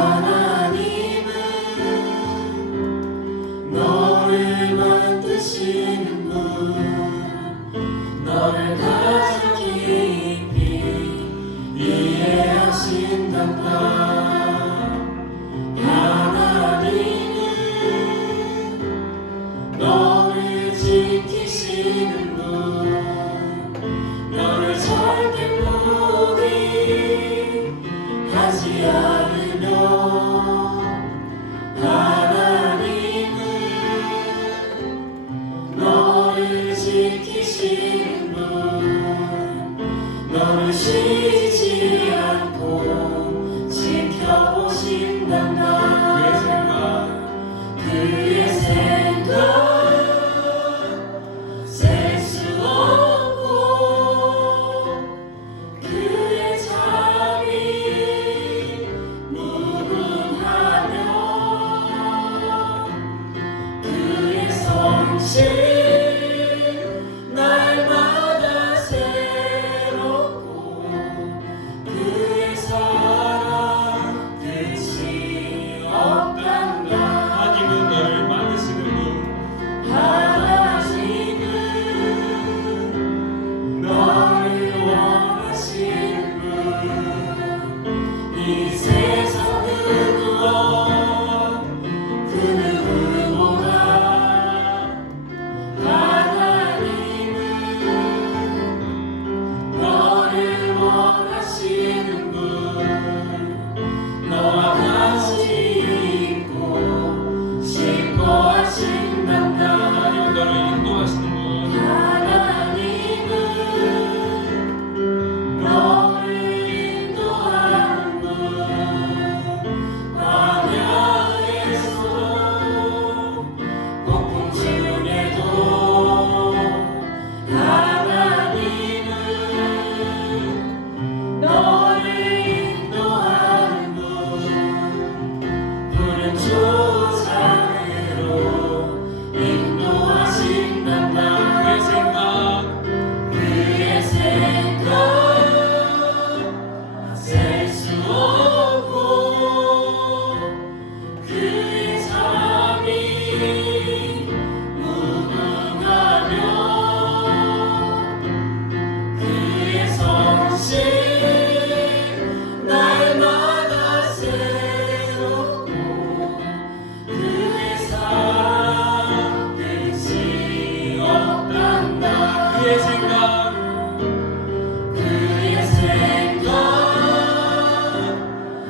하나님은 너를 만드시는 분, 너를 가장 깊이 이해하신단다. 하나님은 너를 지키시는 분, 너를 절대 포기하지 않으며. 하나님은 너를 지키시는 분, 너를 쉬지 않고 지켜보신단다. 그의 생각 셀 수 없고, 그의 자비 무궁하며, 그의 성실 날마다 새롭고, 그의 사랑 끝이 없단다. 하나님은 너를 만드시는 분, 하나님은 너를 원하시는 분, 이 세상 그 누구보다 하나님은 너를 원하시는 분, 너와 같이 있고 싶어 하신단다. 하나님은 너를 인도하시는 분, 하나님은 너를 인도하는 분, 광야에서도 폭풍 중에도 하나님은 너를 인도하는 분, 푸른 초장으로 인도하신단다. 그의 생각 셀 수 없고, 그의 자비 무궁하며, 그의 성실 날마다 새롭고, 그의 사랑 끝이 없단다. 그의 생각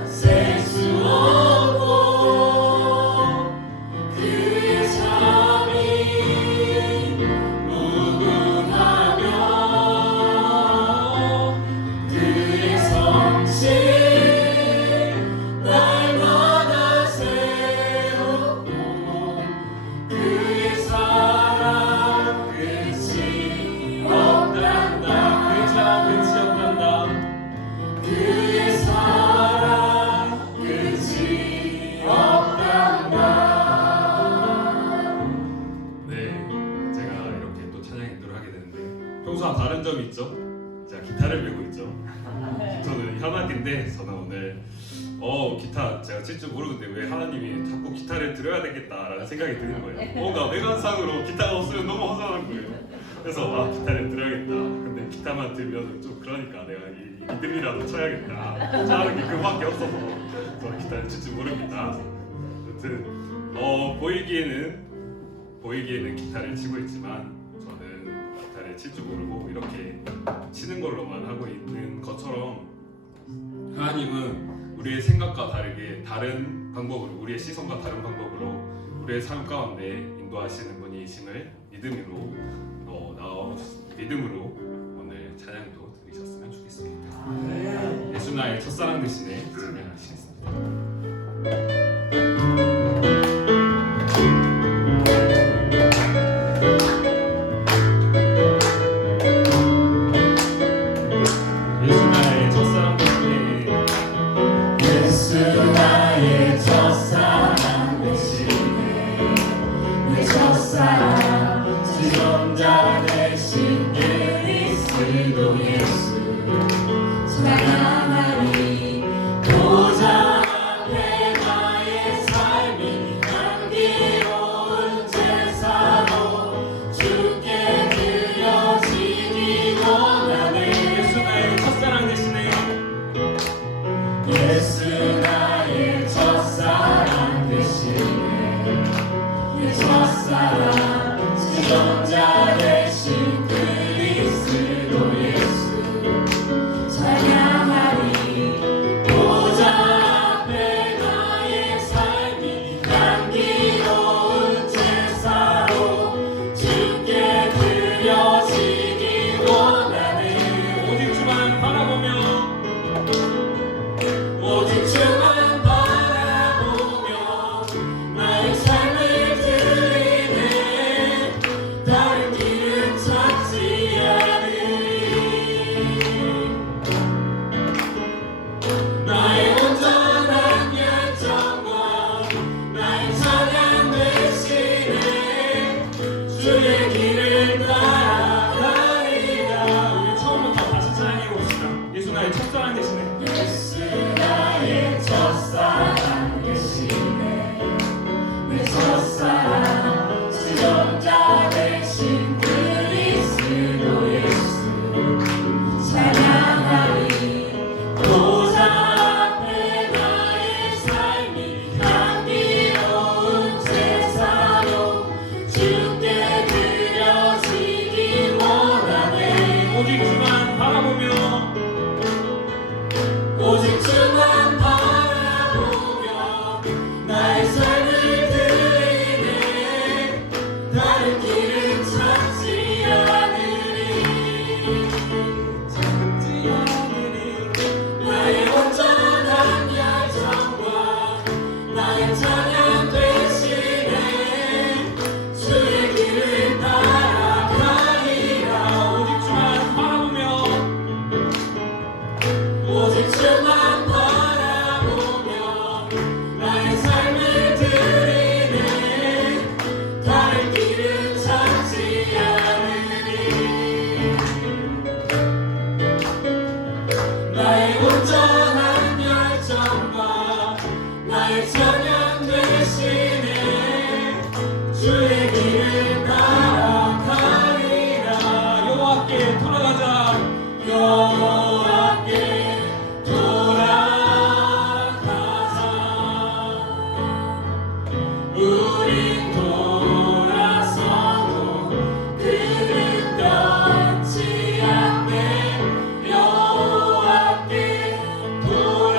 셀 수 없고, 그의 자비 무궁하며, 그의 성실 날마다 새롭고, 그의 사랑 끝이 없단다. 그의 사랑 끝이 없단다. 그의 사랑 끝이 없단다. 네, 제가 이렇게 또 찬양 인도를 하게 되는데 평소와 다른 점이 있죠. 제가 기타를 배우고 있죠. 저는 현악인데 저는 오늘 기타 제가 칠 줄 모르는데 왜 하나님이 자꾸 기타를 들어야 되겠다라는 생각이 드는 거예요. 뭔가 외관상으로 기타가 없으면 너무 허전한 거예요. 그래서 기타를 들어야겠다. 근데 기타만 들면 좀 그러니까 내가 이 리듬이라도 쳐야겠다. 하는 게 그거밖에 없어서 저는 기타를 칠 줄 모릅니다. 아무튼 보이기에는 기타를 치고 있지만 저는 기타를 칠 줄 모르고 이렇게 치는 걸로만 하고 있는 것처럼 하나님은 우리의 생각과 다르게 다른 방법으로, 우리의 시선과 다른 방법으로 우리의 삶 가운데 인도하시는 분이심을 믿음으로 오늘 찬양도 들으셨으면 좋겠습니다. 예수 나의 첫사랑 대신에 찬양하시겠습니다. 찬양하리 도전 앞에 찬양 되시네 주의 길을 따라가리라 오직 주만 바라보며 오직 주만 바라보며 나의 삶을 드리네 다른 길은 찾지 않으니 나의 온전한 열정과 나의 찬양 되시네 주의 길을 따라가리라 여호와께 돌아가자 여호와께 돌아가자 우린 돌아서고 그는 변치 않네 여호와께 돌아가자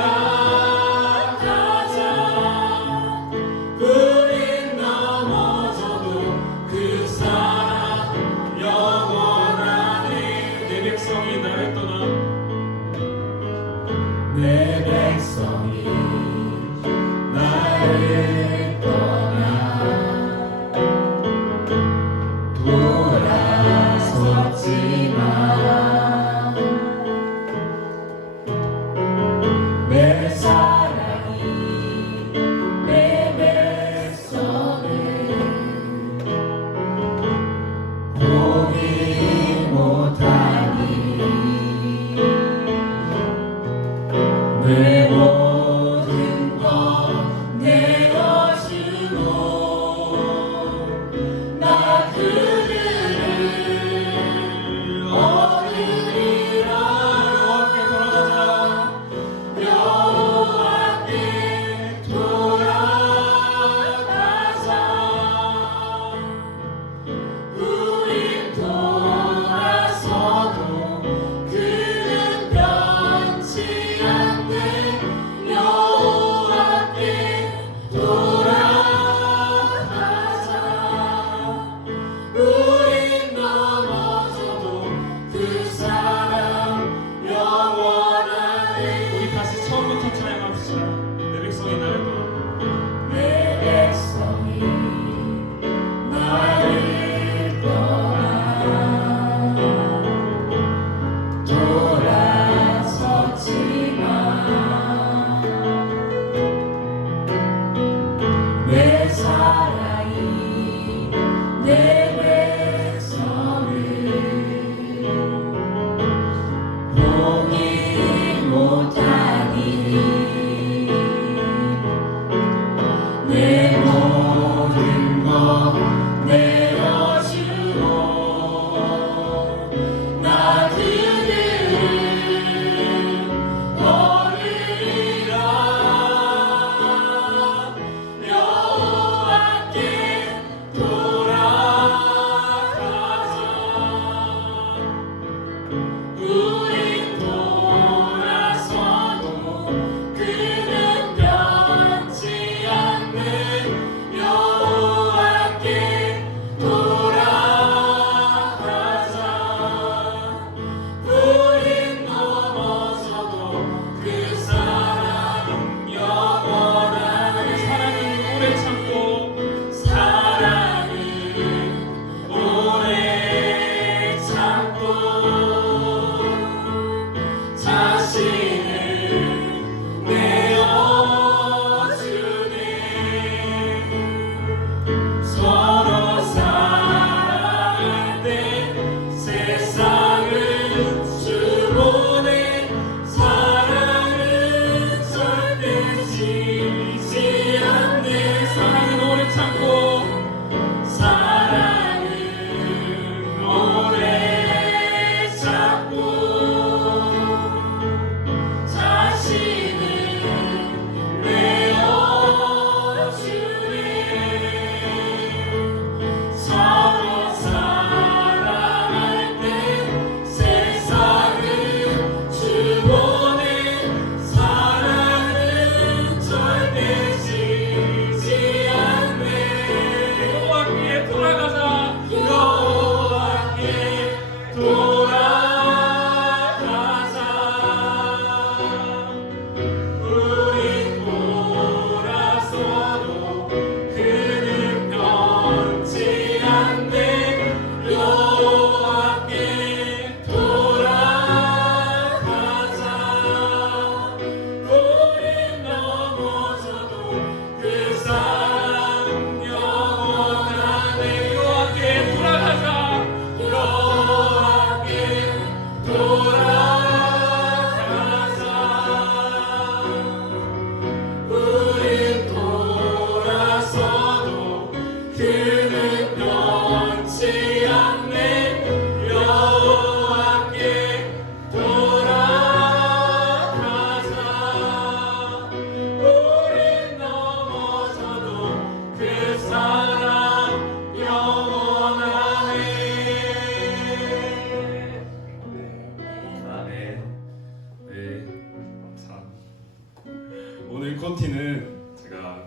제가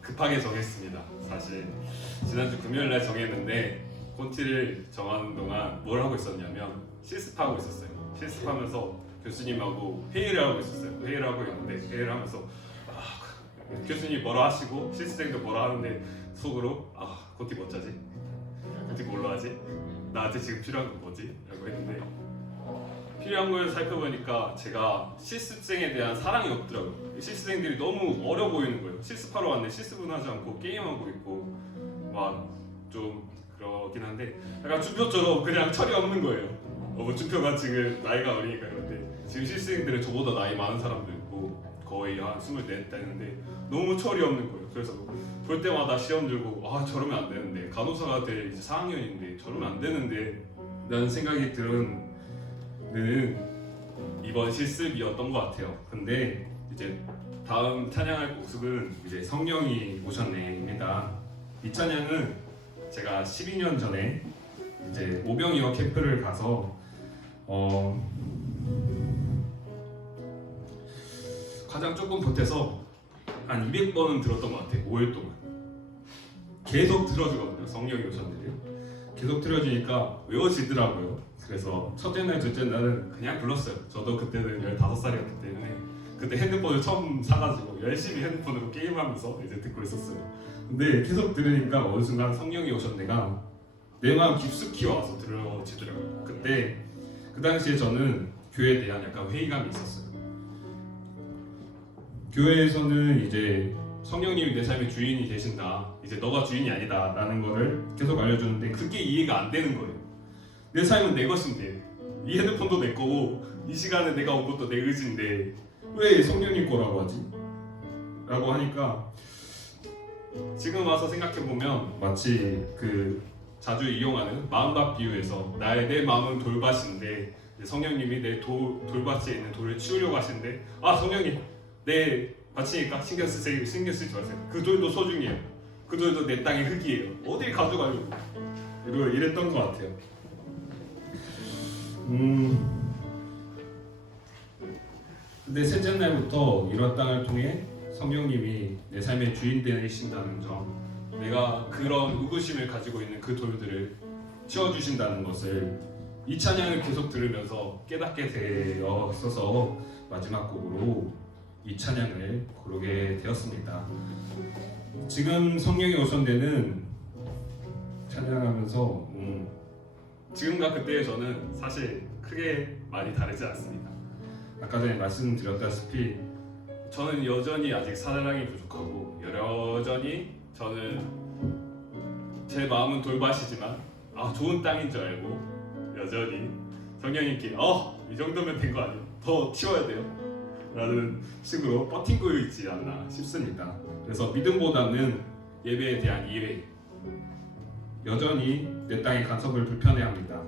급하게 정했습니다. 사실 지난주 금요일날 정했는데 콘티를 정하는 동안 뭘 하고 있었냐면 실습하고 있었어요. 실습하면서 교수님하고 회의를 하고 있었어요. 회의를 하고 있는데 회의를 하면서 교수님이 뭐라 하시고 실습생도 뭐라 하는데 속으로 콘티 뭐 짜지? 콘티 뭘로 하지? 나한테 지금 필요한 건 뭐지? 라고 했는데 필요한 걸 살펴보니까 제가 실습생에 대한 사랑이 없더라고요. 실습생들이 너무 어려 보이는 거예요. 실습하러 왔는데 실습은 하지 않고 게임하고 있고 막 좀 그러긴 한데 약간 준표처럼 그냥 철이 없는 거예요. 뭐 준표가 지금 나이가 어리니까 그런데 지금 실습생들은 저보다 나이 많은 사람도 있고 거의 한 24 됐는데 너무 철이 없는 거예요. 그래서 볼 때마다 시험 들고 저러면 안 되는데 간호사가 될 이제 4학년인데 저러면 안 되는데 라는 생각이 드는 이번 실습이었던 것 같아요. 근데 이제 다음 찬양할 곡은 이제 성령이 오셨네입니다. 이 찬양은 제가 12년 전에 이제 오병이어 캠프를 가서 가장 조금 보태서 한 200번은 들었던 것 같아요. 5일 동안 계속 들어주거든요. 성령이 오셨는데 계속 들어주니까 외워지더라고요. 그래서 첫째 날, 둘째 날은 그냥 불렀어요. 저도 그때는 15살이었기 때문에 그때 핸드폰을 처음 사가지고 열심히 핸드폰으로 게임하면서 이제 듣고 있었어요. 근데 계속 들으니까 어느 순간 성령이 오셨네가 내 마음 깊숙이 와서 들어지더라고요. 그때 그 당시에 저는 교회에 대한 약간 회의감이 있었어요. 교회에서는 이제 성령님이 내 삶의 주인이 되신다, 이제 너가 주인이 아니다 라는 거를 계속 알려주는데 그게 이해가 안 되는 거예요. 내 삶은 내 것인데 이 핸드폰도 내 거고 이 시간에 내가 온 것도 내 의지인데 왜 성령님 거라고 하지? 라고 하니까 지금 와서 생각해보면 마치 그 자주 이용하는 마음밭 비유에서 내 마음은 돌밭인데 성령님이 내 돌밭에 있는 돌을 치우려고 하시는데 성령님 내 밭이니까 신경 쓰지 마세요. 그 돌도 소중해요. 그 돌도 내 땅의 흙이에요. 어딜 가져가려고 이랬던 것 같아요. 근데 셋째 날부터 이런 땅을 통해 성령님이 내 삶의 주인 되신다는 점, 내가 그런 의구심을 가지고 있는 그 돌들을 치워주신다는 것을 이 찬양을 계속 들으면서 깨닫게 되었어서 마지막 곡으로 이 찬양을 고르게 되었습니다. 지금 성령이 오신 데는 찬양하면서 지금과 그때의 저는 사실 크게 많이 다르지 않습니다. 아까 전에 말씀드렸다시피 저는 여전히 아직 사랑이 부족하고 여전히 저는 제 마음은 돌밭이지만 좋은 땅인 줄 알고 여전히 성령님께 이 정도면 된 거 아니에요? 더 치워야 돼요? 라는 식으로 버티고 있지 않나 싶습니다. 그래서 믿음보다는 예배에 대한 이해, 여전히 내 땅의 간섭을 불편해합니다.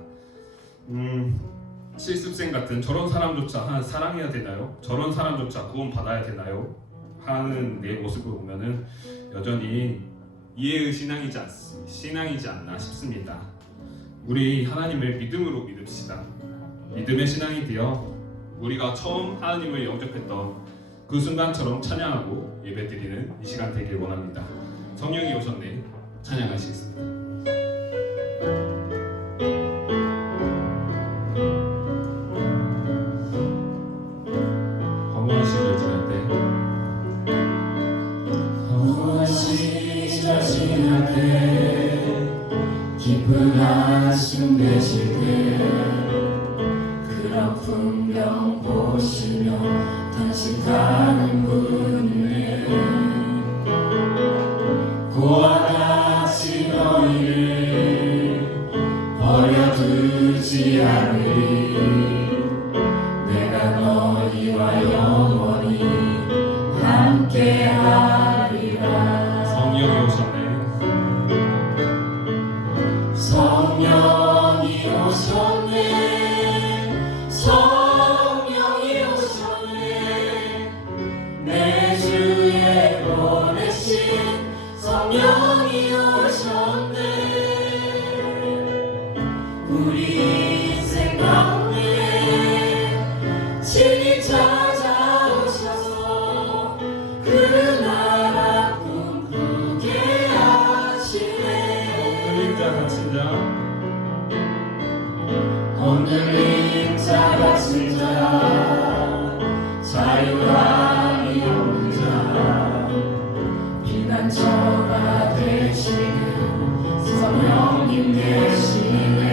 실습생 같은 저런 사람조차 사랑해야 되나요? 저런 사람조차 구원받아야 되나요? 하는 내 모습을 보면은 여전히 이해의 신앙이지 않나 싶습니다. 우리 하나님을 믿음으로 믿읍시다. 믿음의 신앙이 되어 우리가 처음 하나님을 영접했던 그 순간처럼 찬양하고 예배드리는 이 시간 되길 원합니다. 성령이 오셨네. 찬양하시겠습니다. 허무하시길 지날 때 깊은 한숨 내쉴 때 그런 풍경 보시며 탄식하는 분들 고와 같이 너희를 버려두지 않으리 내가 너희와 영원히 함께하리라. 성령이 오셨네. 성령이 오셨네. 성령이 오셨네. 내 주에 보내신 성령 계시네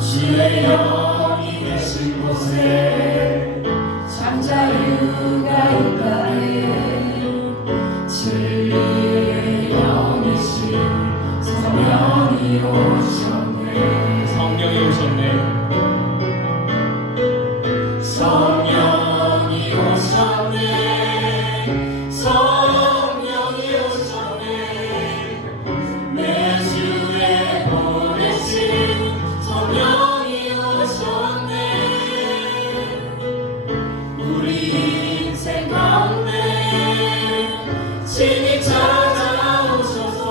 주의 영이 계신 곳에 잠자유가 있다네 진리의 영이신 성령이 오셨네 성령이 오셨네. 성령이 오셨네 성령이 오셨네 내 주에 보내신 성령이 오셨네 우리 인생 가운데 친히 찾아오셔서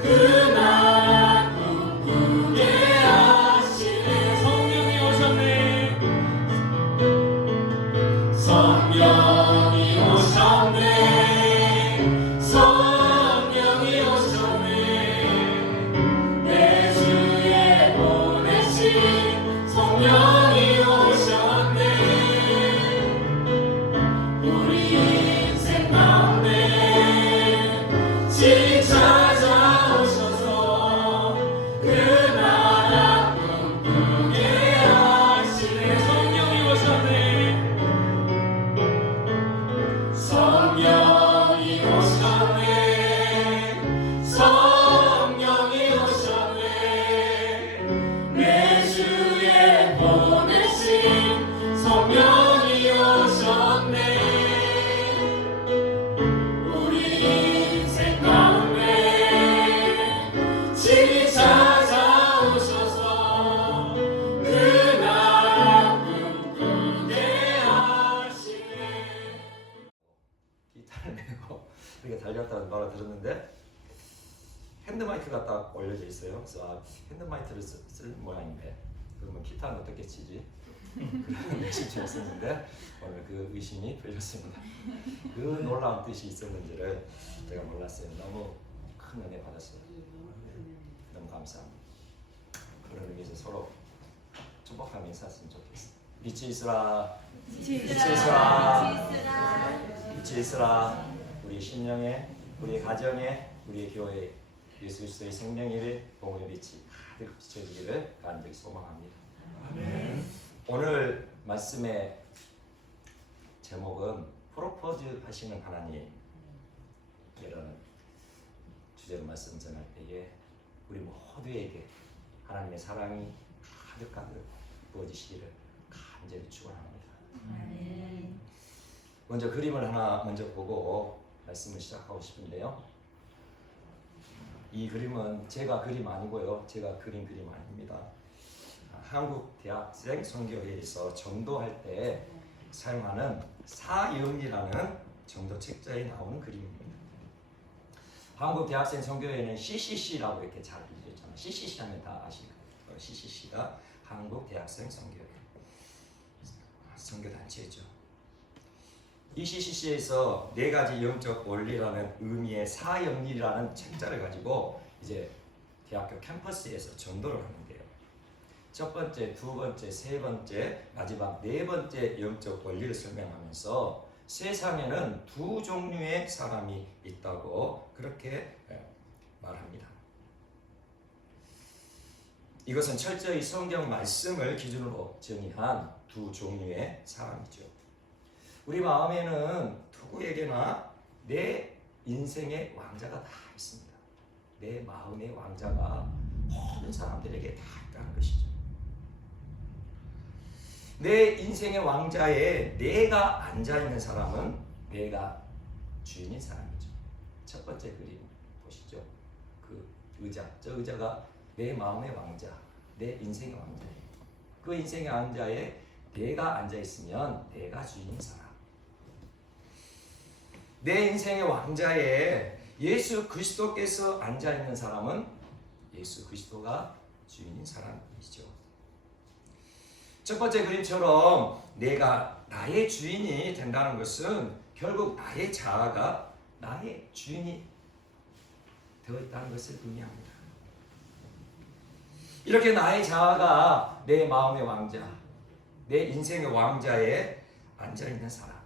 그 나라 꿈꾸게 하시네 성령이 오셨네. 성령이 오셨네 성령이 오셨네 내 주에 보내신 성령이 오셨네 우리 인생 가운데 친히 찾아오셔서 그 나라 꿈꾸게 하시네 성령이 오셨네. 성령이 오셨네 성령이 오셨네 내 주에 보내신 성령이 오셨네 우리 인생 가운데 친히 찾아오셔서 그 나라 꿈꾸게 하시네 기타를 메고 이렇게 달렸다는 말을 들었는데 핸드마이크가 딱 올려져 있어요. 그래서 핸드마이크를 쓸 모양인데 그러면 기타는 어떻게 치지? 그런 의심이었었는데 오늘 그 의심이 풀렸습니다. 그 놀라운 뜻이 있었는지를 제가 몰랐어요. 너무 큰 은혜 받았어요. 너무 감사합니다. 그런 의미에서 서로 축복하며 인사했으면 좋겠어요. 빛이 있으라. 빛이 있으라. 빛이 있으라. 우리 신령에, 우리 가정에, 우리 교회 예수 그리스도의 생명의 복음의 빛이 가득 비춰지기를 간절히 소망합니다. 오늘 말씀의 제목은 프로포즈 하시는 하나님이라는 주제로 말씀 전할 때에 우리 모두에게 하나님의 사랑이 가득 부어지시기를 간절히 축원합니다. 먼저 그림을 하나 먼저 보고 말씀을 시작하고 싶은데요. 이 그림은 제가 그림 아니고요. 제가 그린 그림 아닙니다. 한국 대학생 선교회에서 전도할 때 사용하는 사영리라는 전도 책자에 나오는 그림입니다. 한국 대학생 선교회는 CCC라고 이렇게 잘 알려졌잖아요. CCC 하면 다 아실 거예요. CCC가 한국 대학생 선교회 선교단체죠. 이 CCC에서 네 가지 영적 원리라는 의미의 사영리라는 책자를 가지고 이제 대학교 캠퍼스에서 전도를 하는데요. 첫 번째, 두 번째, 세 번째, 마지막 네 번째 영적 원리를 설명하면서 세상에는 두 종류의 사람이 있다고 그렇게 말합니다. 이것은 철저히 성경 말씀을 기준으로 정의한 두 종류의 사람이죠. 우리 마음에는 누구에게나 내 인생의 왕자가 다 있습니다. 내 마음의 왕자가 모든 사람들에게 다 있다는 것이죠. 내 인생의 왕자에 내가 앉아있는 사람은 내가 주인인 사람이죠. 첫 번째 그림 보시죠. 그 의자, 저 의자가 내 마음의 왕자, 내 인생의 왕자예요. 그 인생의 왕자에 내가 앉아있으면 내가 주인인 사람. 내 인생의 왕자에 예수 그리스도께서 앉아있는 사람은 예수 그리스도가 주인인 사람이죠. 첫 번째 그림처럼 내가 나의 주인이 된다는 것은 결국 나의 자아가 나의 주인이 되어 있다는 것을 의미합니다. 이렇게 나의 자아가 내 마음의 왕자, 내 인생의 왕자에 앉아있는 사람,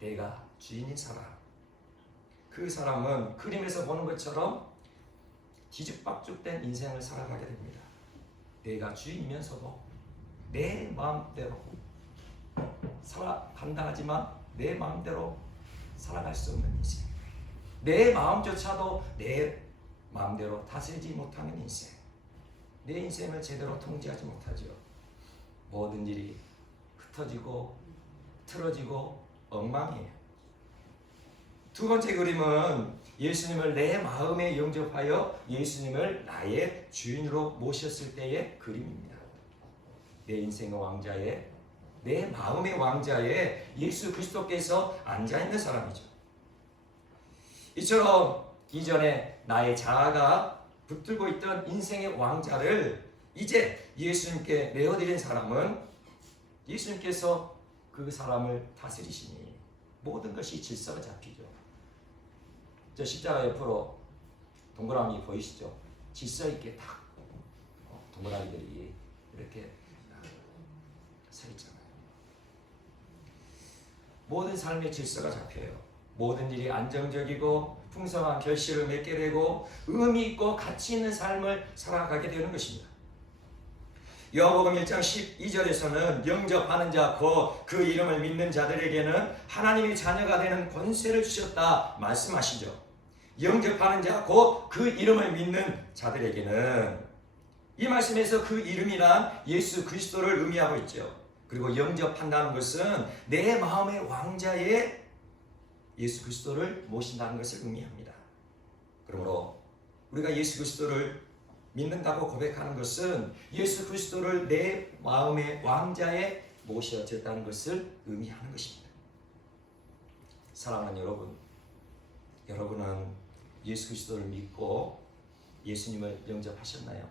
내가 주인인 사람, 그 사람은 그림에서 보는 것처럼 뒤죽박죽된 인생을 살아가게 됩니다. 내가 주인이면서도 내 마음대로 살아간다 하지만 내 마음대로 살아갈 수 없는 인생, 내 마음조차도 내 마음대로 다스리지 못하는 인생, 내 인생을 제대로 통제하지 못하죠. 모든 일이 흩어지고 틀어지고 엉망이에요. 두 번째 그림은 예수님을 내 마음에 영접하여 예수님을 나의 주인으로 모셨을 때의 그림입니다. 내 인생의 왕자에, 내 마음의 왕자에 예수 그리스도께서 앉아있는 사람이죠. 이처럼 이전에 나의 자아가 붙들고 있던 인생의 왕자를 이제 예수님께 내어드린 사람은 예수님께서 그 사람을 다스리시니 모든 것이 질서가 잡히죠. 저 십자가 옆으로 동그라미 보이시죠? 질서 있게 딱 동그라미들이 이렇게 서 있잖아요. 모든 삶의 질서가 잡혀요. 모든 일이 안정적이고 풍성한 결실을 맺게 되고 의미 있고 가치 있는 삶을 살아가게 되는 것입니다. 요한복음 1장 12절에서는 영접하는 자 곧 그 이름을 믿는 자들에게는 하나님의 자녀가 되는 권세를 주셨다 말씀하시죠. 영접하는 자 곧 그 이름을 믿는 자들에게는, 이 말씀에서 그 이름이란 예수 그리스도를 의미하고 있죠. 그리고 영접한다는 것은 내 마음의 왕자에 예수 그리스도를 모신다는 것을 의미합니다. 그러므로 우리가 예수 그리스도를 믿는다고 고백하는 것은 예수 그리스도를 내 마음의 왕자에 모셔졌다는 것을 의미하는 것입니다. 사랑하는 여러분, 여러분은 예수 그리스도를 믿고 예수님을 영접하셨나요?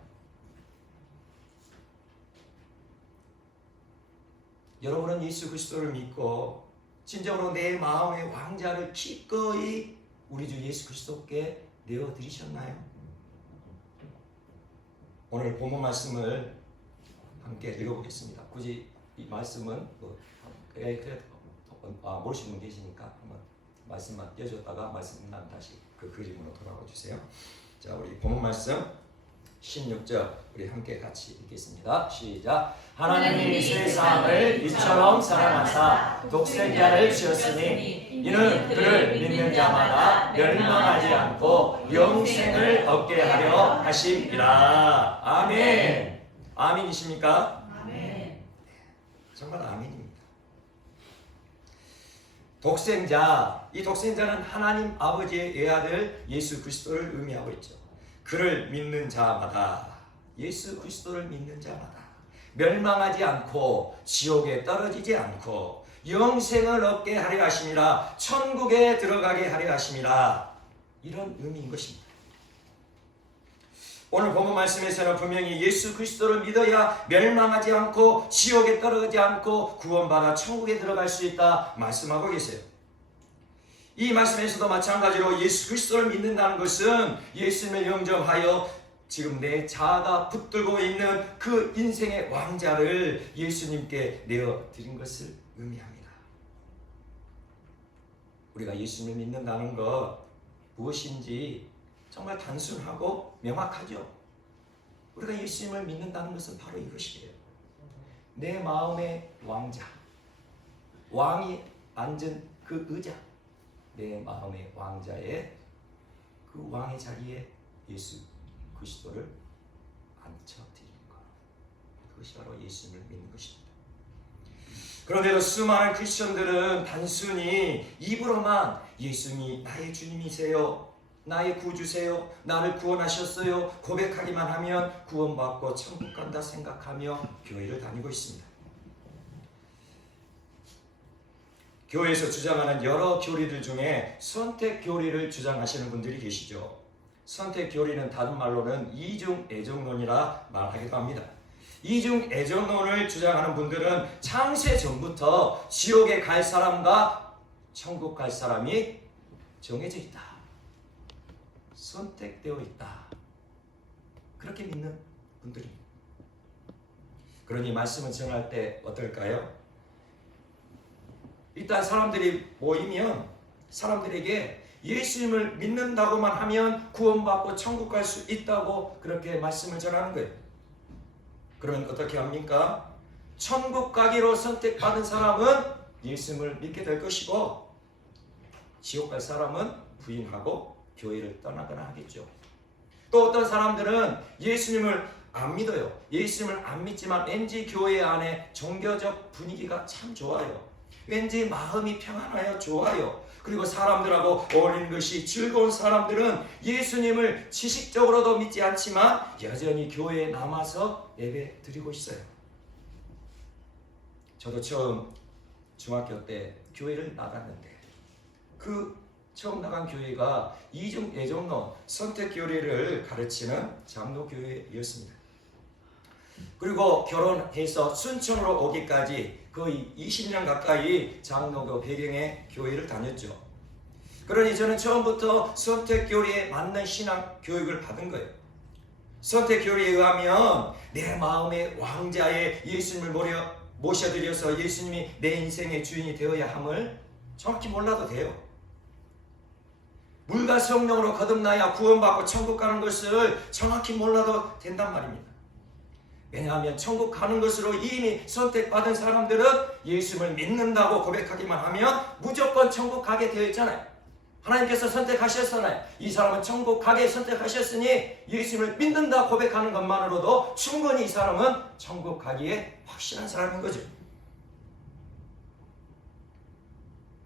여러분은 예수 그리스도를 믿고 진정으로 내 마음의 왕자를 기꺼이 우리 주 예수 그리스도께 내어드리셨나요? 오늘 본문 말씀을 함께 읽어보겠습니다. 굳이 이 말씀은 모르시는 분 계시니까 한번 말씀만 띄워줬다가 말씀 끝나면 다시 그 그림으로 돌아와 주세요. 자, 우리 본문 말씀 16절 우리 함께 같이 읽겠습니다. 시작. 하나님이 세상을 이처럼 사랑하사 독생자를 주셨으니 이는 그를 믿는 자마다 멸망하지 않고 영생을 얻게 하려 하심이라. 아멘. 아멘이십니까? 아멘. 정말 아멘입니다. 독생자, 이 독생자는 하나님 아버지의 외아들 예수 그리스도를 의미하고 있죠. 그를 믿는 자마다, 예수 그리스도를 믿는 자마다 멸망하지 않고 지옥에 떨어지지 않고 영생을 얻게 하려 하심이라, 천국에 들어가게 하려 하심이라, 이런 의미인 것입니다. 오늘 본문 말씀에서는 분명히 예수 그리스도를 믿어야 멸망하지 않고 지옥에 떨어지지 않고 구원받아 천국에 들어갈 수 있다 말씀하고 계세요. 이 말씀에서도 마찬가지로 예수 그리스도를 믿는다는 것은 예수님을 영접하여 지금 내 자아가 붙들고 있는 그 인생의 왕자를 예수님께 내어드린 것을 의미합니다. 우리가 예수님을 믿는다는 것 무엇인지 정말 단순하고 명확하죠. 우리가 예수님을 믿는다는 것은 바로 이것이에요. 내 마음의 왕자, 왕이 앉은 그 의자, 내 마음의 왕자의 그 왕의 자리에 예수 그리스도를 앉혀드리는 것, 그것이 바로 예수님을 믿는 것입니다. 그런데도 수많은 크리스천들은 단순히 입으로만 예수님이 나의 주님이세요, 나의 구주세요, 나를 구원하셨어요 고백하기만 하면 구원받고 천국 간다 생각하며 교회를 다니고 있습니다. 교회에서 주장하는 여러 교리들 중에 선택 교리를 주장하시는 분들이 계시죠. 선택 교리는 다른 말로는 이중 애정론이라 말하기도 합니다. 이중 애정론을 주장하는 분들은 창세 전부터 지옥에 갈 사람과 천국 갈 사람이 정해져 있다, 선택되어 있다, 그렇게 믿는 분들입니다. 그러니 말씀을 전할 때 어떨까요? 일단 사람들이 모이면 사람들에게 예수님을 믿는다고만 하면 구원받고 천국 갈 수 있다고 그렇게 말씀을 전하는 거예요. 그러면 어떻게 합니까? 천국 가기로 선택받은 사람은 예수님을 믿게 될 것이고 지옥 갈 사람은 부인하고 교회를 떠나거나 하겠죠. 또 어떤 사람들은 예수님을 안 믿어요. 예수님을 안 믿지만 왠지 교회 안에 종교적 분위기가 참 좋아요. 왠지 마음이 평안하여 좋아요. 그리고 사람들하고 어울리는 것이 즐거운 사람들은 예수님을 지식적으로도 믿지 않지만 여전히 교회에 남아서 예배 드리고 있어요. 저도 처음 중학교 때 교회를 나갔는데 그 처음 나간 교회가 이중 예정론 선택 교리를 가르치는 장로교회였습니다. 그리고 결혼해서 순천으로 오기까지 거의 20년 가까이 장로교 배경의 교회를 다녔죠. 그러니 저는 처음부터 선택 교리에 맞는 신앙 교육을 받은 거예요. 선택 교리에 의하면 내 마음의 왕자의 예수님을 모셔드려서 예수님이 내 인생의 주인이 되어야 함을 정확히 몰라도 돼요. 물과 성령으로 거듭나야 구원받고 천국 가는 것을 정확히 몰라도 된단 말입니다. 왜냐하면 천국 가는 것으로 이미 선택받은 사람들은 예수님을 믿는다고 고백하기만 하면 무조건 천국 가게 되어 있잖아요. 하나님께서 선택하셨잖아요. 이 사람은 천국 가게 선택하셨으니 예수님을 믿는다 고백하는 것만으로도 충분히 이 사람은 천국 가기에 확실한 사람인 거죠.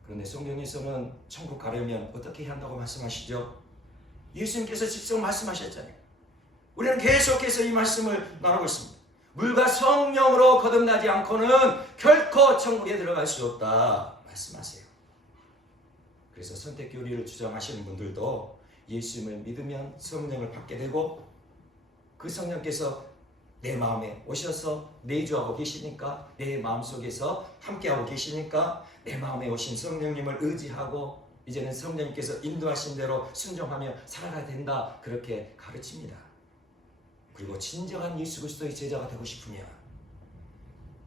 그런데 성경에서는 천국 가려면 어떻게 해야 한다고 말씀하시죠? 예수님께서 직접 말씀하셨잖아요. 우리는 계속해서 이 말씀을 나누고 있습니다. 물과 성령으로 거듭나지 않고는 결코 천국에 들어갈 수 없다 말씀하세요. 그래서 선택교리를 주장하시는 분들도 예수님을 믿으면 성령을 받게 되고 그 성령께서 내 마음에 오셔서 내주하고 계시니까 내 마음속에서 함께하고 계시니까 내 마음에 오신 성령님을 의지하고 이제는 성령님께서 인도하신 대로 순종하며 살아가야 된다 그렇게 가르칩니다. 그리고 진정한 예수 그리스도의 제자가 되고 싶으면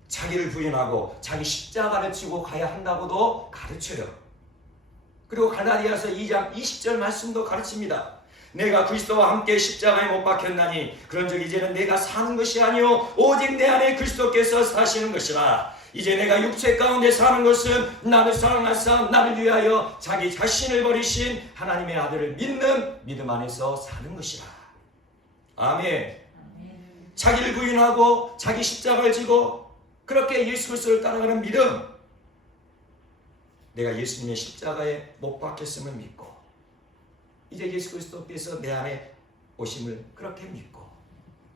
자기를 부인하고 자기 십자가를 지고 가야 한다고도 가르쳐요. 그리고 갈라디아서 2장 20절 말씀도 가르칩니다. 내가 그리스도와 함께 십자가에 못 박혔나니 그런즉 이제는 내가 사는 것이 아니요 오직 내 안에 그리스도께서 사시는 것이라. 이제 내가 육체 가운데 사는 것은 나를 사랑하사 나를 위하여 자기 자신을 버리신 하나님의 아들을 믿는 믿음 안에서 사는 것이라. 아멘. 자기를 부인하고 자기 십자가를 지고 그렇게 예수 그리스도를 따라가는 믿음. 내가 예수님의 십자가에 못 박혔음을 믿고 이제 예수 그리스도께서 내 안에 오심을 그렇게 믿고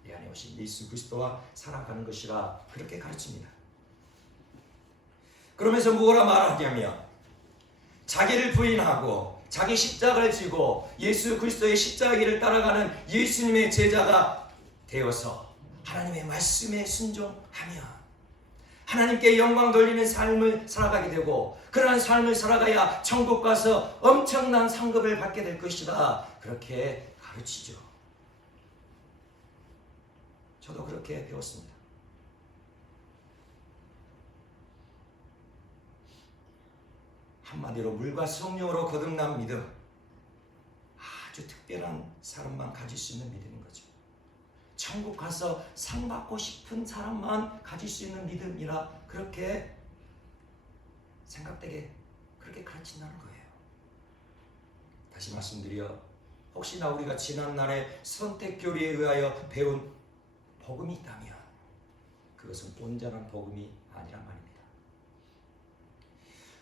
내 안에 오신 예수 그리스도와 살아가는 것이라 그렇게 가르칩니다. 그러면서 뭐라 말하냐면 자기를 부인하고 자기 십자가를 지고 예수 그리스도의 십자가를 따라가는 예수님의 제자가 되어서 하나님의 말씀에 순종하며 하나님께 영광 돌리는 삶을 살아가게 되고 그러한 삶을 살아가야 천국 가서 엄청난 상급을 받게 될 것이다. 그렇게 가르치죠. 저도 그렇게 배웠습니다. 한마디로 물과 성령으로 거듭난 믿음, 아주 특별한 사람만 가질 수 있는 믿음인 거죠. 천국 가서 상 받고 싶은 사람만 가질 수 있는 믿음이라 그렇게 생각되게 그렇게 가르친다는 거예요. 다시 말씀드려 혹시나 우리가 지난날에 선택교리에 의하여 배운 복음이 있다면 그것은 온전한 복음이 아니란 말입니다.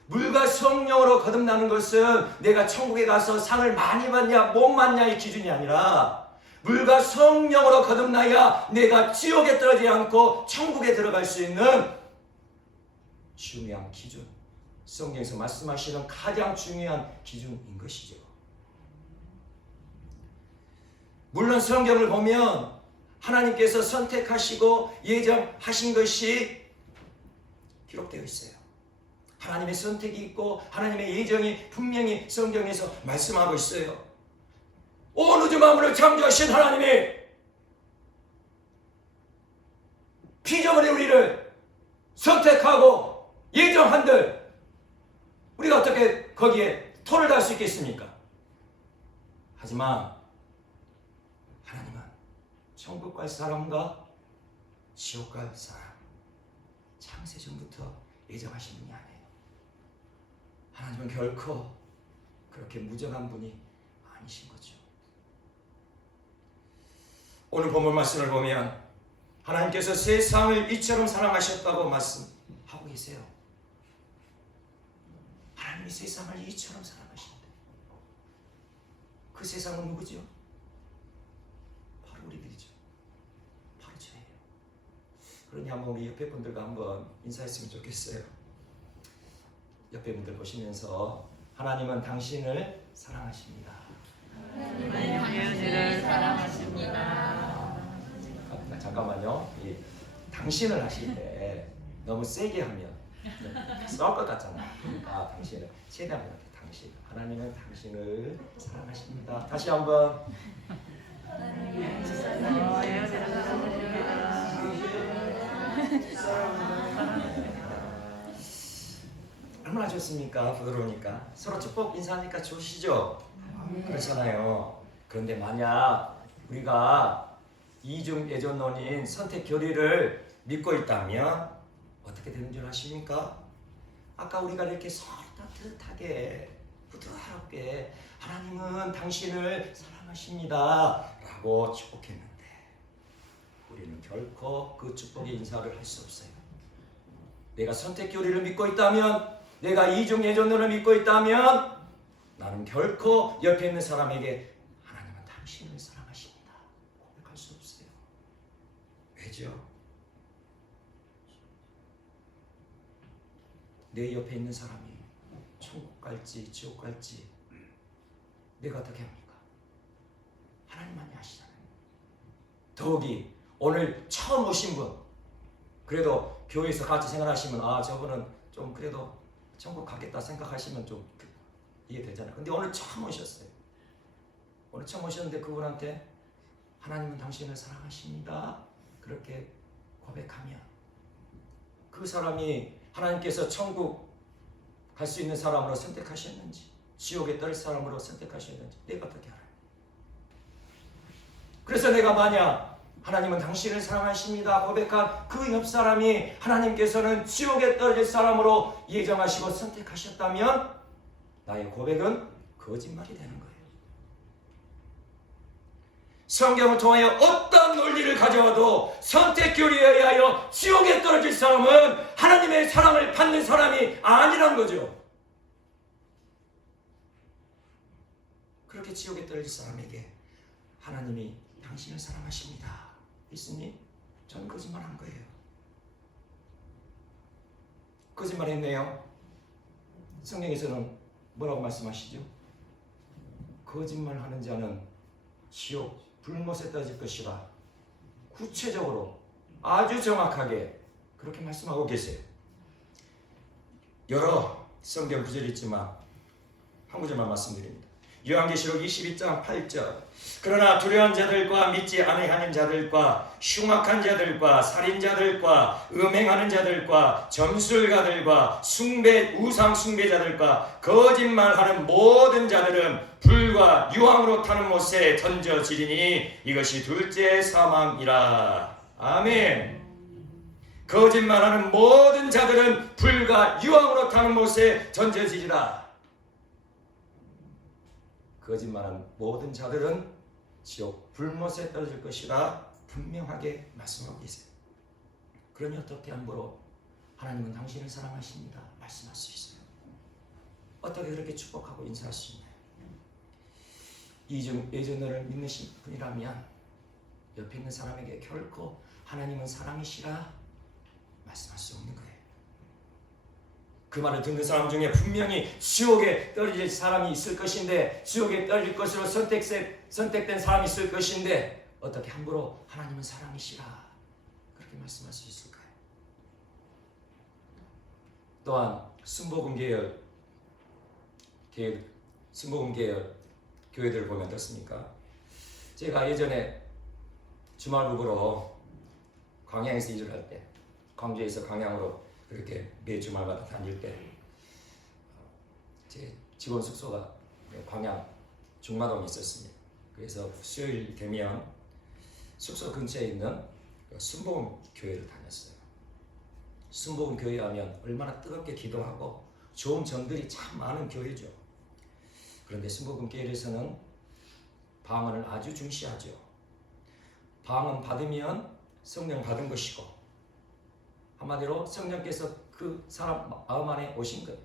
물과 성령으로 거듭나는 것은 내가 천국에 가서 상을 많이 받냐 못 받냐의 기준이 아니라 물과 성령으로 거듭나야 내가 지옥에 떨어지지 않고 천국에 들어갈 수 있는 중요한 기준, 성경에서 말씀하시는 가장 중요한 기준인 것이죠. 물론 성경을 보면 하나님께서 선택하시고 예정하신 것이 기록되어 있어요. 하나님의 선택이 있고 하나님의 예정이 분명히 성경에서 말씀하고 있어요. 온 우주 만물을 창조하신 하나님이 피조물의 우리를 선택하고 예정한들 우리가 어떻게 거기에 토를 달 수 있겠습니까? 하지만 하나님은 천국 갈 사람과 지옥 갈 사람 창세전부터 예정하신 분이 아니에요. 하나님은 결코 그렇게 무정한 분이 아니신 거죠. 오늘 본문 말씀을 보면 하나님께서 세상을 이처럼 사랑하셨다고 말씀하고 계세요. 하나님이 세상을 이처럼 사랑하신대. 그 세상은 누구죠? 바로 우리들이죠. 바로 저예요. 그러니 한번 우리 옆에 분들과 한번 인사했으면 좋겠어요. 옆에 분들 보시면서 하나님은 당신을 사랑하십니다. 하나님은 당신을 사랑하십니다. 잠깐만요. 이 당신을 하실 때 너무 세게 하면 싸울 것 같잖아요. 그러니까 당신을 최대한 이렇게 당신. 하나님은 당신을 사랑하십니다. 다시 한번. 얼마나 좋습니까? 부드러우니까 서로 축복 인사하니까 좋으시죠? 그렇잖아요. 그런데 만약 우리가 이중 예전론인 선택 교리를 믿고 있다면 어떻게 되는 줄 아십니까? 아까 우리가 이렇게 서로 따뜻하게 부드럽게 하나님은 당신을 사랑하십니다 라고 축복했는데 우리는 결코 그 축복의 인사를 할 수 없어요. 내가 선택 교리를 믿고 있다면, 내가 이중 예전론을 믿고 있다면 나는 결코 옆에 있는 사람에게 하나님은 당신을 사랑하십니다 고백할 수 없어요. 왜죠? 내 옆에 있는 사람이 천국 갈지 지옥 갈지 내가 어떻게 합니까? 하나님만이 아시잖아요. 더욱이 오늘 처음 오신 분, 그래도 교회에서 같이 생활하시면 아 저분은 좀 그래도 천국 가겠다 생각하시면 좀 이해되잖아요. 근데 오늘 처음 오셨어요. 오늘 처음 오셨는데 그분한테 하나님은 당신을 사랑하십니다 그렇게 고백하면 그 사람이 하나님께서 천국 갈 수 있는 사람으로 선택하셨는지 지옥에 떨 사람으로 선택하셨는지 내가 어떻게 알아요? 그래서 내가 만약 하나님은 당신을 사랑하십니다 고백한 그 옆 사람이 하나님께서는 지옥에 떨어질 사람으로 예정하시고 선택하셨다면 나의 고백은 거짓말이 되는 거예요. 성경을 통하여 어떤 논리를 가져와도 선택 교리에 의하여 지옥에 떨어질 사람은 하나님의 사랑을 받는 사람이 아니란 거죠. 그렇게 지옥에 떨어질 사람에게 하나님이 당신을 사랑하십니다 있으니 저는 거짓말한 거예요. 거짓말했네요. 성경에서는 뭐라고 말씀하시죠? 거짓말하는 자는 지옥 불못에 떨어질 것이라 구체적으로 아주 정확하게 그렇게 말씀하고 계세요. 여러 성경 구절이 있지만 한 구절만 말씀드립니다. 요한계시록 22장 8절 그러나 두려운 자들과 믿지 아니하는 자들과 흉악한 자들과 살인자들과 음행하는 자들과 점술가들과 우상 숭배자들과 거짓말하는 모든 자들은 불과 유황으로 타는 못에 던져지리니 이것이 둘째 사망이라. 아멘. 거짓말하는 모든 자들은 불과 유황으로 타는 못에 던져지리라. 거짓말하는 모든 자들은 지옥 불못에 떨어질 것이라 분명하게 말씀하고 계세요. 그러니 어떻게 함부로 하나님은 당신을 사랑하십니다 말씀할 수 있어요? 어떻게 그렇게 축복하고 인사할 수 있나요? 이중 예전을 믿는 분이라면 옆에 있는 사람에게 결코 하나님은 사랑이시라 말씀할 수 없는 거예요. 그 말을 듣는 사람 중에 분명히 지옥에 떨어질 사람이 있을 것인데, 지옥에 떨어질 것으로 선택된 사람이 있을 것인데 어떻게 함부로 하나님은 사랑이시라 그렇게 말씀할 수 있을까요? 또한 순복음 계열 교회들을 보면 어떻습니까? 제가 예전에 주말부부로 광양에서 일을 할 때, 광주에서 광양으로 그렇게 매 주말마다 다닐 때 제 직원 숙소가 광양 중마동에 있었습니다. 그래서 수요일 되면 숙소 근처에 있는 순복음 교회를 다녔어요. 순복음 교회 하면 얼마나 뜨겁게 기도하고 좋은 전들이 참 많은 교회죠. 그런데 순복음 교회에서는 방언을 아주 중시하죠. 방언 받으면 성령 받은 것이고, 한마디로 성령께서 그 사람 마음 안에 오신 거예요.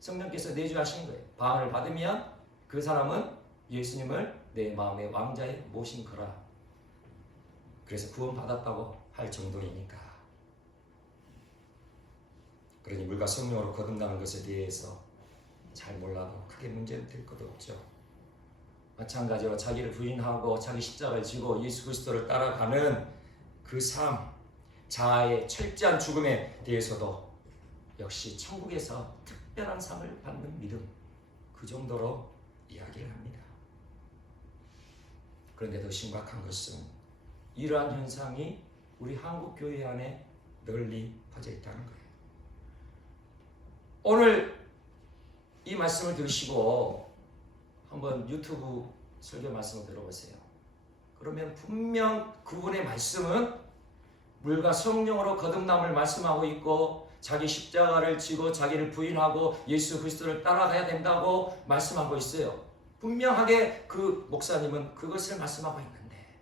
성령께서 내주하신 거예요. 방언을 받으면 그 사람은 예수님을 내 마음의 왕자에 모신 거라. 그래서 구원 받았다고 할 정도이니까. 그러니 물과 성령으로 거듭나는 것에 대해서 잘 몰라도 크게 문제는 될 것도 없죠. 마찬가지로 자기를 부인하고 자기 십자가를 지고 예수 그리스도를 따라가는 그 삶, 자아의 철저한 죽음에 대해서도 역시 천국에서 특별한 상을 받는 믿음, 그 정도로 이야기를 합니다. 그런데 더 심각한 것은 이러한 현상이 우리 한국 교회 안에 널리 퍼져 있다는 거예요. 오늘 이 말씀을 들으시고 한번 유튜브 설교 말씀을 들어보세요. 그러면 분명 그분의 말씀은 물과 성령으로 거듭남을 말씀하고 있고, 자기 십자가를 지고 자기를 부인하고 예수 그리스도를 따라가야 된다고 말씀하고 있어요. 분명하게 그 목사님은 그것을 말씀하고 있는데,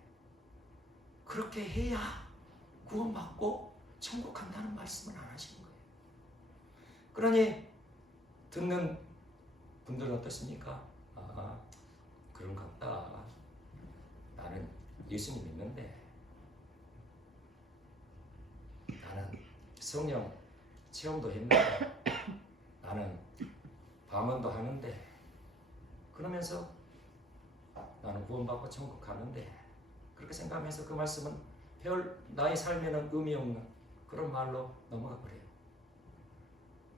그렇게 해야 구원받고 천국 간다는 말씀을 안 하시는 거예요. 그러니 듣는 분들은 어떻습니까? 아, 그런 것 같다. 나는 예수님 믿는데, 나는 성령 체험도 했는데, 나는 방언도 하는데, 그러면서 나는 구원받고 천국 가는데, 그렇게 생각하면서 그 말씀은 별 나의 삶에는 의미 없는 그런 말로 넘어가 버려요.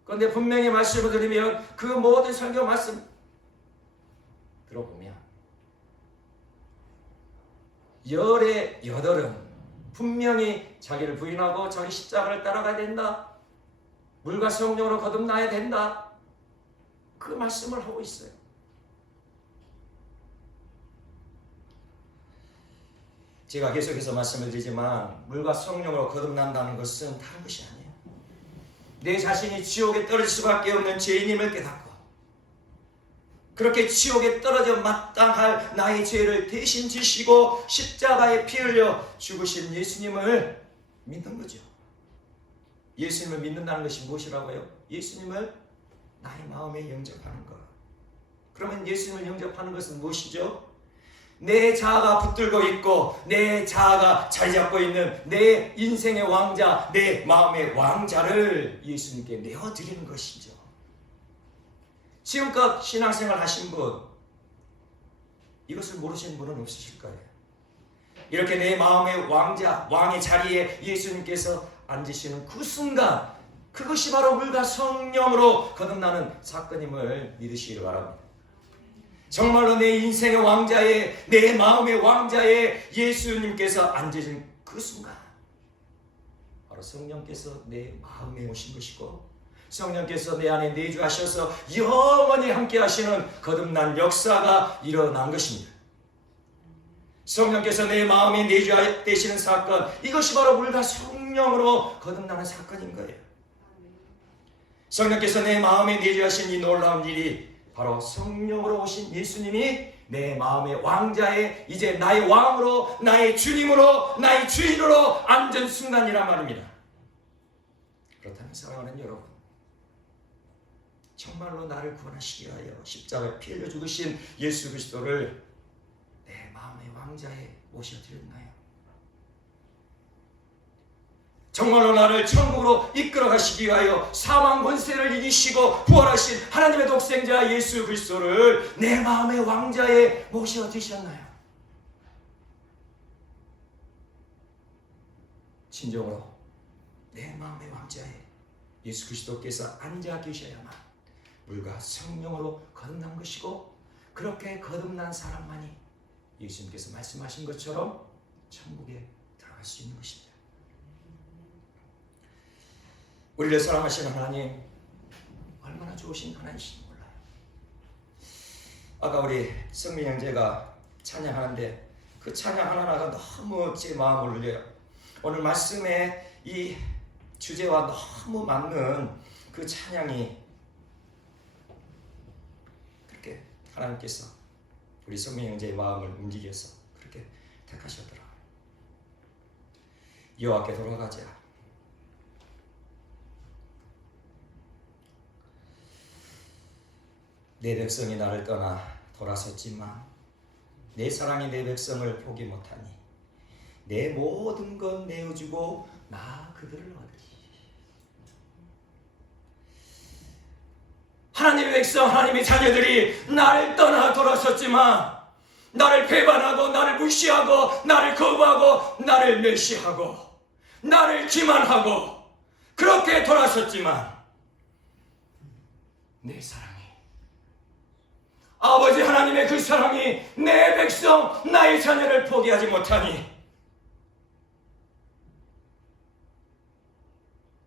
그런데 분명히 말씀을 드리면 그 모든 설교 말씀 들어보면 열의 여덟은 분명히 자기를 부인하고 자기 십자가를 따라가야 된다, 물과 성령으로 거듭나야 된다, 그 말씀을 하고 있어요. 제가 계속해서 말씀을 드리지만 물과 성령으로 거듭난다는 것은 다른 것이 아니에요. 내 자신이 지옥에 떨어질 수밖에 없는 죄인임을 깨닫고, 그렇게 지옥에 떨어져 마땅할 나의 죄를 대신 지시고 십자가에 피 흘려 죽으신 예수님을 믿는 거죠. 예수님을 믿는다는 것이 무엇이라고요? 예수님을 나의 마음에 영접하는 것. 그러면 예수님을 영접하는 것은 무엇이죠? 내 자아가 붙들고 있고 내 자아가 자리 잡고 있는 내 인생의 왕자, 내 마음의 왕자를 예수님께 내어드리는 것이죠. 지금껏 신앙생활 하신 분, 이것을 모르시는 분은 없으실 거예요. 이렇게 내 마음의 왕자, 왕의 자리에 예수님께서 앉으시는 그 순간, 그것이 바로 물과 성령으로 거듭나는 사건임을 믿으시기를 바랍니다. 정말로 내 인생의 왕자에, 내 마음의 왕자에 예수님께서 앉으신 그 순간, 바로 성령께서 내 마음에 오신 것이고, 성령께서 내 안에 내주하셔서 영원히 함께 하시는 거듭난 역사가 일어난 것입니다. 성령께서 내 마음에 내주되시는 사건, 이것이 바로 물과 성령으로 거듭나는 사건인 거예요. 성령께서 내 마음에 내주하신 이 놀라운 일이 바로 성령으로 오신 예수님이 내 마음의 왕자에 이제 나의 왕으로, 나의 주님으로, 나의 주인으로 앉은 순간이란 말입니다. 그렇다면 사랑하는 여러분, 정말로 나를 구원하시기 위하여 십자가에 피 흘려 죽으신 예수 그리스도를 내 마음의 왕자에 모셔드렸나요? 정말로 나를 천국으로 이끌어 가시기 위하여 사망 권세를 이기시고 부활하신 하나님의 독생자 예수 그리스도를 내 마음의 왕자에 모셔드셨나요? 진정으로 내 마음의 왕자에 예수 그리스도께서 앉아 계셔야만 물과 성령으로 거듭난 것이고, 그렇게 거듭난 사람만이 예수님께서 말씀하신 것처럼 천국에 들어갈 수 있는 것입니다. 우리를 사랑하시는 하나님, 얼마나 좋으신 하나님이신지 몰라요. 아까 우리 성민 형제가 찬양하는데 그 찬양 하나하나가 너무 제 마음을 울려요. 오늘 말씀의 이 주제와 너무 맞는 그 찬양이 그렇게 하나님께서 우리 성민 형제의 마음을 움직여서 그렇게 택하셨더라. 여호와께 돌아가자. 내 백성이 나를 떠나 돌아섰지만 내 사랑이 내 백성을 포기 못하니 내 모든 것 내어주고 나 그들을 얻으리. 하나님의 백성, 하나님의 자녀들이 나를 떠나 돌아섰지만 나를 배반하고 나를 무시하고 나를 거부하고 나를 멸시하고 나를 기만하고 그렇게 돌아섰지만 내 사랑이 아버지 하나님의 그 사랑이 내 백성 나의 자녀를 포기하지 못하니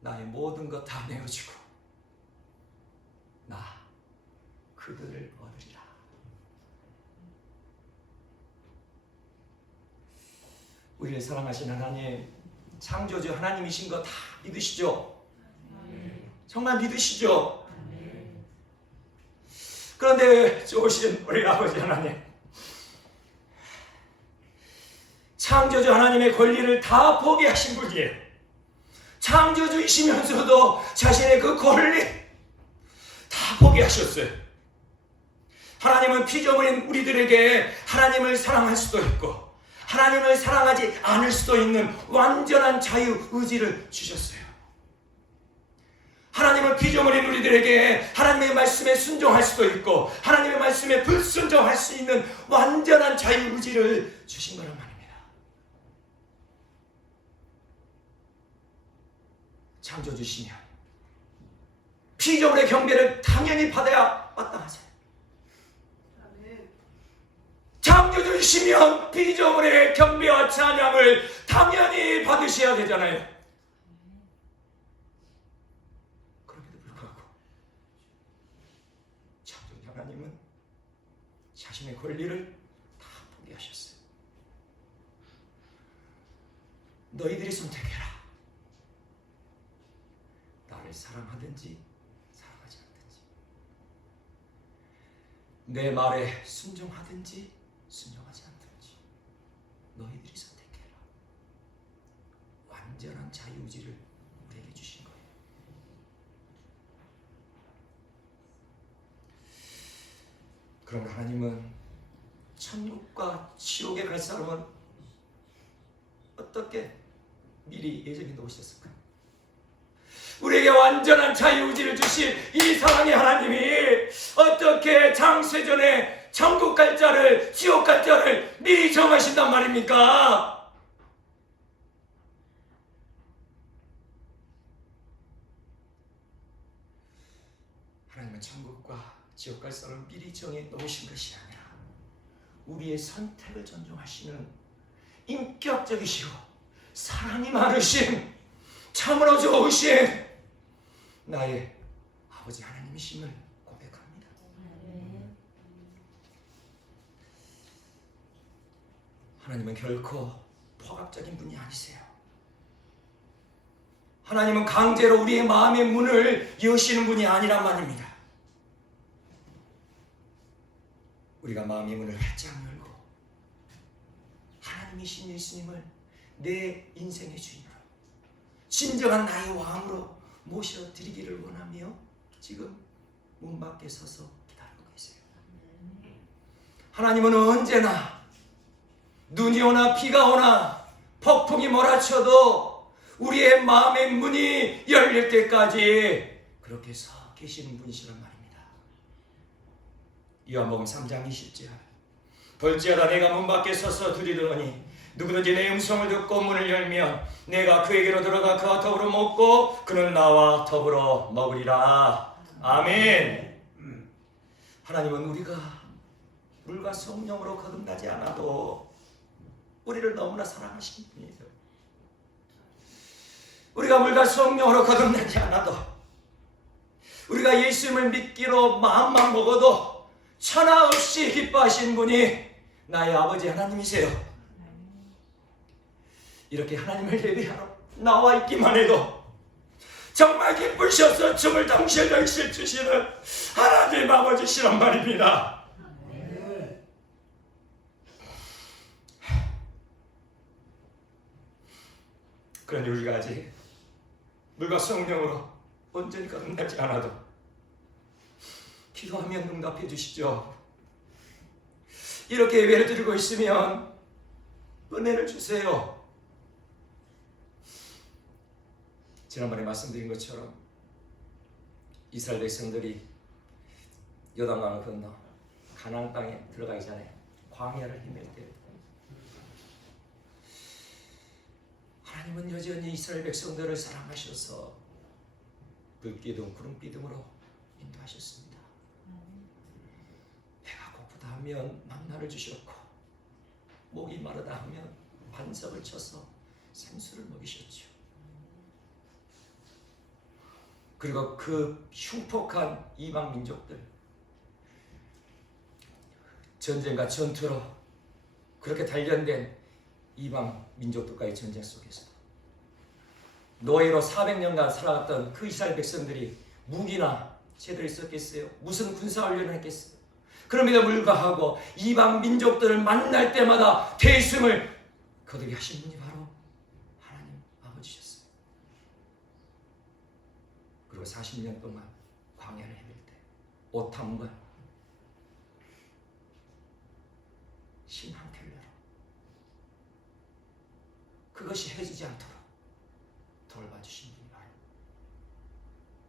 나의 모든 것 다 내어주고 나 그들을 얻으리라. 우리를 사랑하시는 하나님, 창조주 하나님이신 거 다 믿으시죠? 정말 믿으시죠? 그런데 좋으신 우리 아버지 하나님, 창조주 하나님의 권리를 다 포기하신 분이에요. 창조주이시면서도 자신의 그 권리 다 포기하셨어요. 하나님은 피조물인 우리들에게 하나님을 사랑할 수도 있고 하나님을 사랑하지 않을 수도 있는 완전한 자유의지를 주셨어요. 하나님은 피조물인 우리들에게 하나님의 말씀에 순종할 수도 있고 하나님의 말씀에 불순종할 수 있는 완전한 자유의지를 주신 거란 말입니다. 창조주시면 피조물의 경배를 당연히 받아야 마땅하세요. 창조주시면 피조물의 경배와 찬양을 당연히 받으셔야 되잖아요. 그럼에도 불구하고 창조주 하나님은 자신의 권리를 다 포기하셨어요. 너희들이 선택해라. 나를 사랑하든지 사랑하지 않든지, 내 말에 순종하든지 순종하지 않든지 너희들이 선택해라. 완전한 자유의지를 우리에게 주신 거예요. 그럼 하나님은 천국과 지옥에 갈 사람은 어떻게 미리 예정해 놓으셨을까요? 우리에게 완전한 자유의지를 주신 이 사랑의 하나님이 어떻게 장세전에 천국 갈 자를 지옥 갈 자를 미리 정하신단 말입니까? 하나님은 천국과 지옥 갈 사람을 미리 정해 놓으신 것이 아니라 우리의 선택을 존중하시는 인격적이시고 사랑이 많으신 참으로 좋으신 나의 아버지 하나님이심을 고백합니다. 하나님은 결코 포갑적인 분이 아니세요. 하나님은 강제로 우리의 마음의 문을 여시는 분이 아니란 말입니다. 우리가 마음의 문을 활짝 열고 하나님이신 예수님을 내 인생의 주인으로 진정한 나의 왕으로 모셔드리기를 원하며 지금 문 밖에 서서 기다리고 계세요. 하나님은 언제나 눈이 오나 비가 오나 폭풍이 몰아쳐도 우리의 마음의 문이 열릴 때까지 그렇게 서 계시는 분이시란 말입니다. 요한복음 3장 20절, 볼지어다 내가 문 밖에 서서 두드리노니 누구든지 내 음성을 듣고 문을 열면 내가 그에게로 들어가 그와 더불어 먹고 그는 나와 더불어 먹으리라. 아멘. 하나님은 우리가 물과 성령으로 거듭나지 않아도 우리를 너무나 사랑하시는 분이에요. 우리가 물과 성령으로 거듭나지 않아도 우리가 예수님을 믿기로 마음만 먹어도 하나 없이 기뻐하신 분이 나의 아버지 하나님이세요. 이렇게 하나님을 예배하러 나와 있기만 해도 정말 기쁘셔서 춤을 당실당실 주시는 하나님 아버지시란 말입니다. 그러니 우리가 아직 물과 성령으로 온전히 거듭나지 않아도 기도하면 응답해 주시죠. 이렇게 예배를 드리고 있으면 은혜를 주세요. 지난번에 말씀드린 것처럼 이스라엘 백성들이 요단강을 건너 가나안 땅에 들어가기 전에 광야를 헤맬 때 하나님은 여전히 이스라엘 백성들을 사랑하셔서 불기둥 구름기둥으로 인도하셨습니다. 배가 고프다 하면 만나를 주셨고 목이 마르다 하면 반석을 쳐서 생수를 먹이셨죠. 그리고 그 흉폭한 이방 민족들, 전쟁과 전투로 그렇게 단련된 이방 민족들과의 전쟁 속에서 노예로 400년간 살아갔던 그 이스라엘 백성들이 무기나 제대로 있었겠어요? 무슨 군사훈련을 했겠어요? 그럼에도 불구하고 이방 민족들을 만날 때마다 대승을 거두게 하신 분이 바로 하나님 아버지셨어요. 그리고 40년 동안 광야를 헤맬 때 오탐과 신 한 켤레로 그것이 해지지 않도록 돌봐주신 분이 바로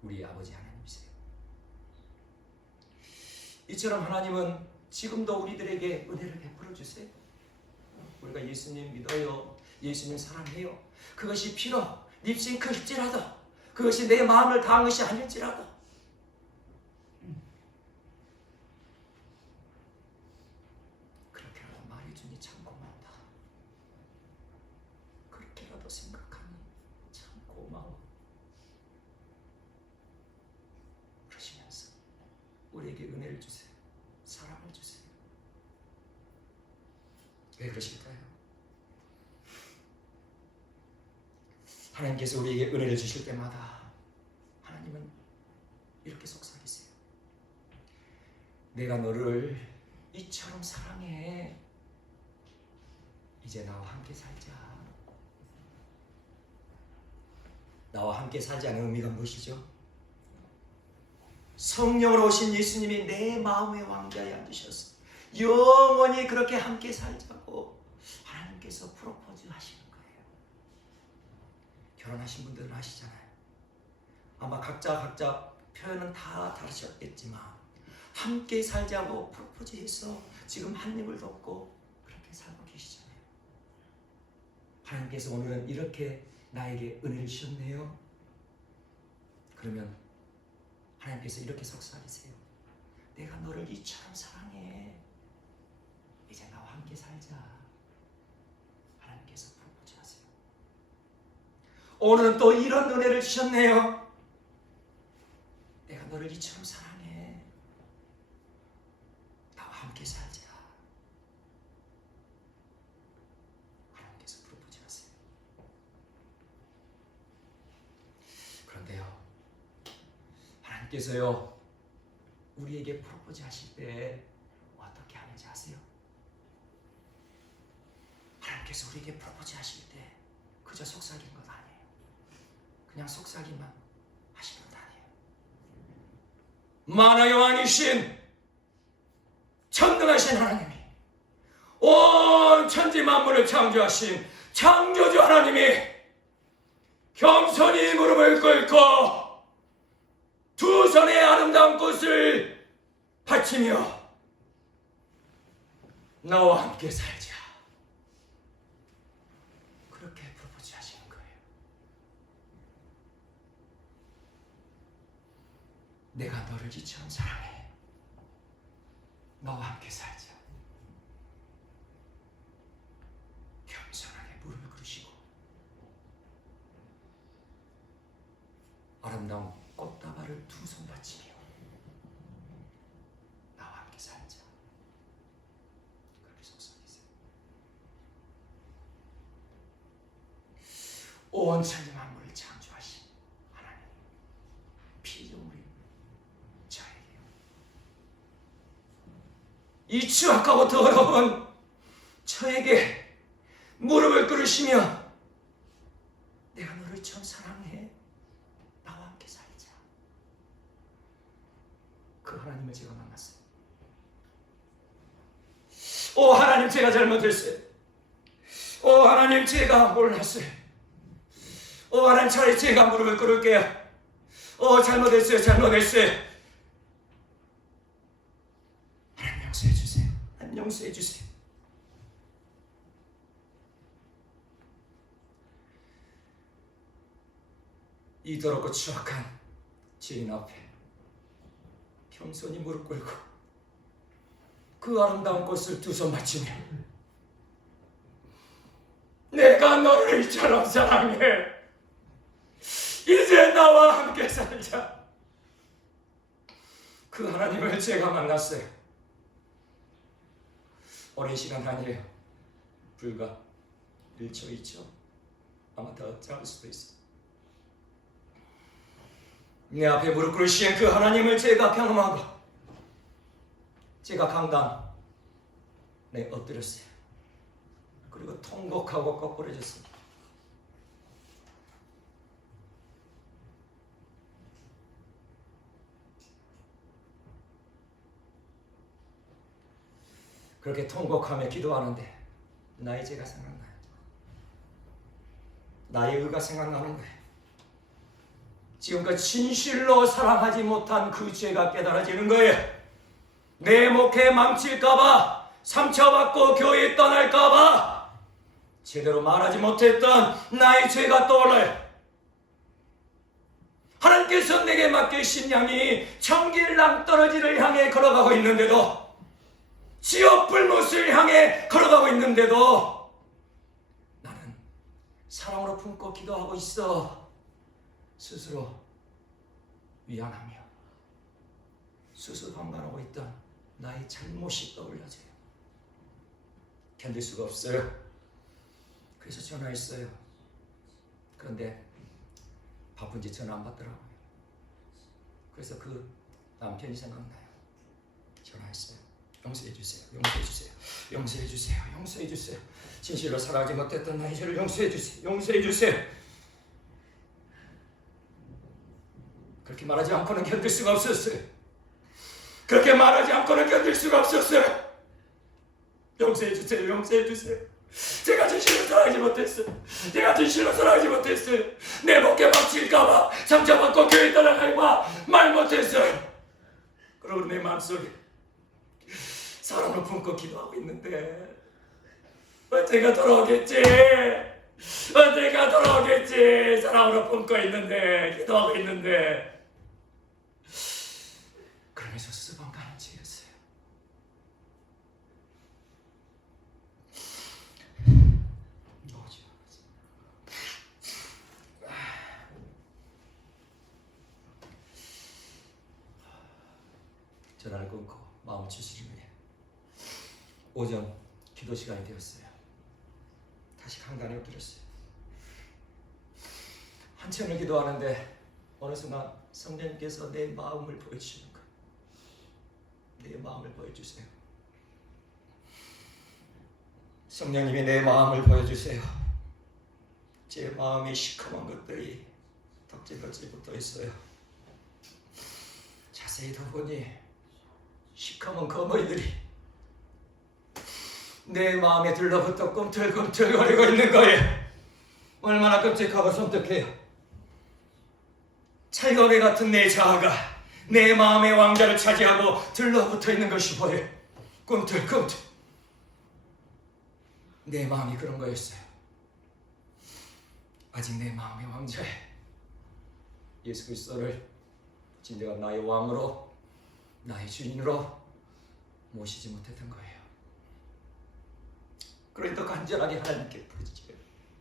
우리 아버지 하나님이세요. 이처럼 하나님은 지금도 우리들에게 은혜를 베풀어 주세요. 우리가 예수님 믿어요, 예수님 사랑해요, 그것이 비록 립싱크일지라도, 그것이 내 마음을 다한 것이 아닐지라도 그렇게라도 말해주니 참 고맙다, 그렇게라도 생각하니 참 고마워 그러시면서 우리에게 은혜를 주세요, 사랑을 주세요. 왜 그러실까요? 하나님께서 우리에게 은혜를 주실 때마다 하나님은 이렇게 속삭이세요. 내가 너를 이처럼 사랑해. 이제 나와 함께 살자. 나와 함께 살자는 의미가 무엇이죠? 성령으로 오신 예수님이 내 마음의 왕좌에 앉으셔서 영원히 그렇게 함께 살자고 하나님께서 프로포즈 하시는 거예요. 결혼하신 분들은 아시잖아요. 아마 각자 표현은 다 다르셨겠지만 함께 살자고 프로포즈해서 지금 한 입을 덮고 그렇게 살고 계시잖아요. 하나님께서 오늘은 이렇게 나에게 은혜를 주셨네요. 그러면 하나님께서 이렇게 속삭이세요. 내가 너를 이처럼 사랑해. 이제 나와 함께 살자. 하나님께서 프로포즈 하세요. 오늘은 또 이런 은혜를 주셨네요. 내가 너를 이처럼 사랑해. 나와 함께 살자. 하나님께서 프로포즈 하세요. 그런데요, 하나님께서요 우리에게 프로포즈 하실 때 어떻게 하는지 아세요? 하나님께서 우리에게 프로포즈 하실 때 그저 속삭이는 것 아니에요. 그냥 속삭이만 하시는 것 아니에요. 만왕의 왕이신 전능하신 하나님이, 온 천지 만물을 창조하신 창조주 하나님이 겸손히 무릎을 꿇고 두 손의 아름다운 꽃을 바치며 나와 함께 살자. 그렇게 프로포즈 하시는 거예요. 내가 너를 이처럼 사랑해. 너와 함께 살자. 겸손하게 무릎을 꿇으시고 아름다운 꽃다발을 두 손 받치며 나와 함께 살자. 온 천지 만물을 창조하신 하나님, 피조물인 저에게요. 이 추악하고 더러운 저에게 무릎을 꿇으시며 내가 너를 참 사랑해, 나와 함께 살자. 그 하나님을 제가 만났어요. 오 하나님, 제가 잘못했어요. 오 하나님, 제가 몰랐어요. 오 하나님, 차라리 제가 무릎을 꿇을게요. 오 잘못했어요. 하나님 용서해 주세요. 하나님 용서해 주세요. 이 더럽고 추악한 죄인 앞에 겸손히 무릎 꿇고 그 아름다운 꽃을 두 손 맞추며 내가 너를 이처럼 사랑해, 이제 나와 함께 살자. 그 하나님을 제가 만났어요. 오랜 시간 아니에요. 불과 1초, 2초, 아마 더 짧을 수도 있어요. 내 앞에 무릎 꿇으신 그 하나님을 제가 경험하고 제가 강단 엎드렸어요. 그리고 통곡하고 거꾸러졌습니다. 그렇게 통곡하며 기도하는데 나의 죄가 생각나요. 나의 의가 생각나는 거예요. 지금까지 진실로 사랑하지 못한 그 죄가 깨달아지는 거예요. 내 목회 망칠까봐, 상처받고 교회 떠날까봐 제대로 말하지 못했던 나의 죄가 떠올라요. 하나님께서 내게 맡기신 양이 천길 낭떠러지를 향해 걸어가고 있는데도, 지옥 불못을 향해 걸어가고 있는데도 나는 사랑으로 품고 기도하고 있어. 스스로 위안하며 수수방관하고 있던 나의 잘못이 떠올라져요. 견딜 수가 없어요. 그래서 전화했어요. 그런데 바쁜지 전화 안 받더라고요. 그래서 그 남편이 생각나요. 전화했어요. 용서해 주세요. 용서해 주세요. 용서해 주세요. 용서해 주세요. 진실로 살아가지 못했던 나의 죄를 용서해 주세요. 용서해 주세요. 그렇게 말하지 않고는 견딜 수가 없었어요. 그렇게 말하지 않고는 견딜 수가 없었어요. 용서해 주세요. 용서해 주세요. 제가 진실로 살아가지 못했어요. 제가 진실로 살아가지 못했어요. 내 목에 박칠까봐, 상처받고 교회 떠나갈까봐 말 못했어요. 그러고 내 마음속에 사랑을 품고 기도하고 있는데 언제가 돌아오겠지? 언제가 돌아오겠지? 사랑으로 품고 있는데, 기도하고 있는데, 그러면서 수방가는 죄였어요. 전화를 끊고 마음을 추스리며 오전 기도 시간이 되었어요. 다시 강단에 엎드렸어요. 한참을 기도하는데 어느 순간 성령님께서 내 마음을 보여주시는 거예요. 내 마음을 보여주세요. 성령님이 내 마음을 보여주세요. 제 마음에 시커먼 것들이 덕질덕질 붙어 있어요. 자세히 더 보니 시커먼 거머리들이 내 마음에 들러붙어 꿈틀꿈틀거리고 있는 거예요. 얼마나 끔찍하고 섬뜩해요. 찰거리 같은 내 자아가 내 마음의 왕자를 차지하고 들러붙어 있는 것이 보여요. 꿈틀꿈틀. 내 마음이 그런 거였어요. 아직 내 마음의 왕자에 예수 그리스도를 진정한 나의 왕으로, 나의 주인으로 모시지 못했던 거예요. 그러니까 간절하게 하나님께 부르짖어요.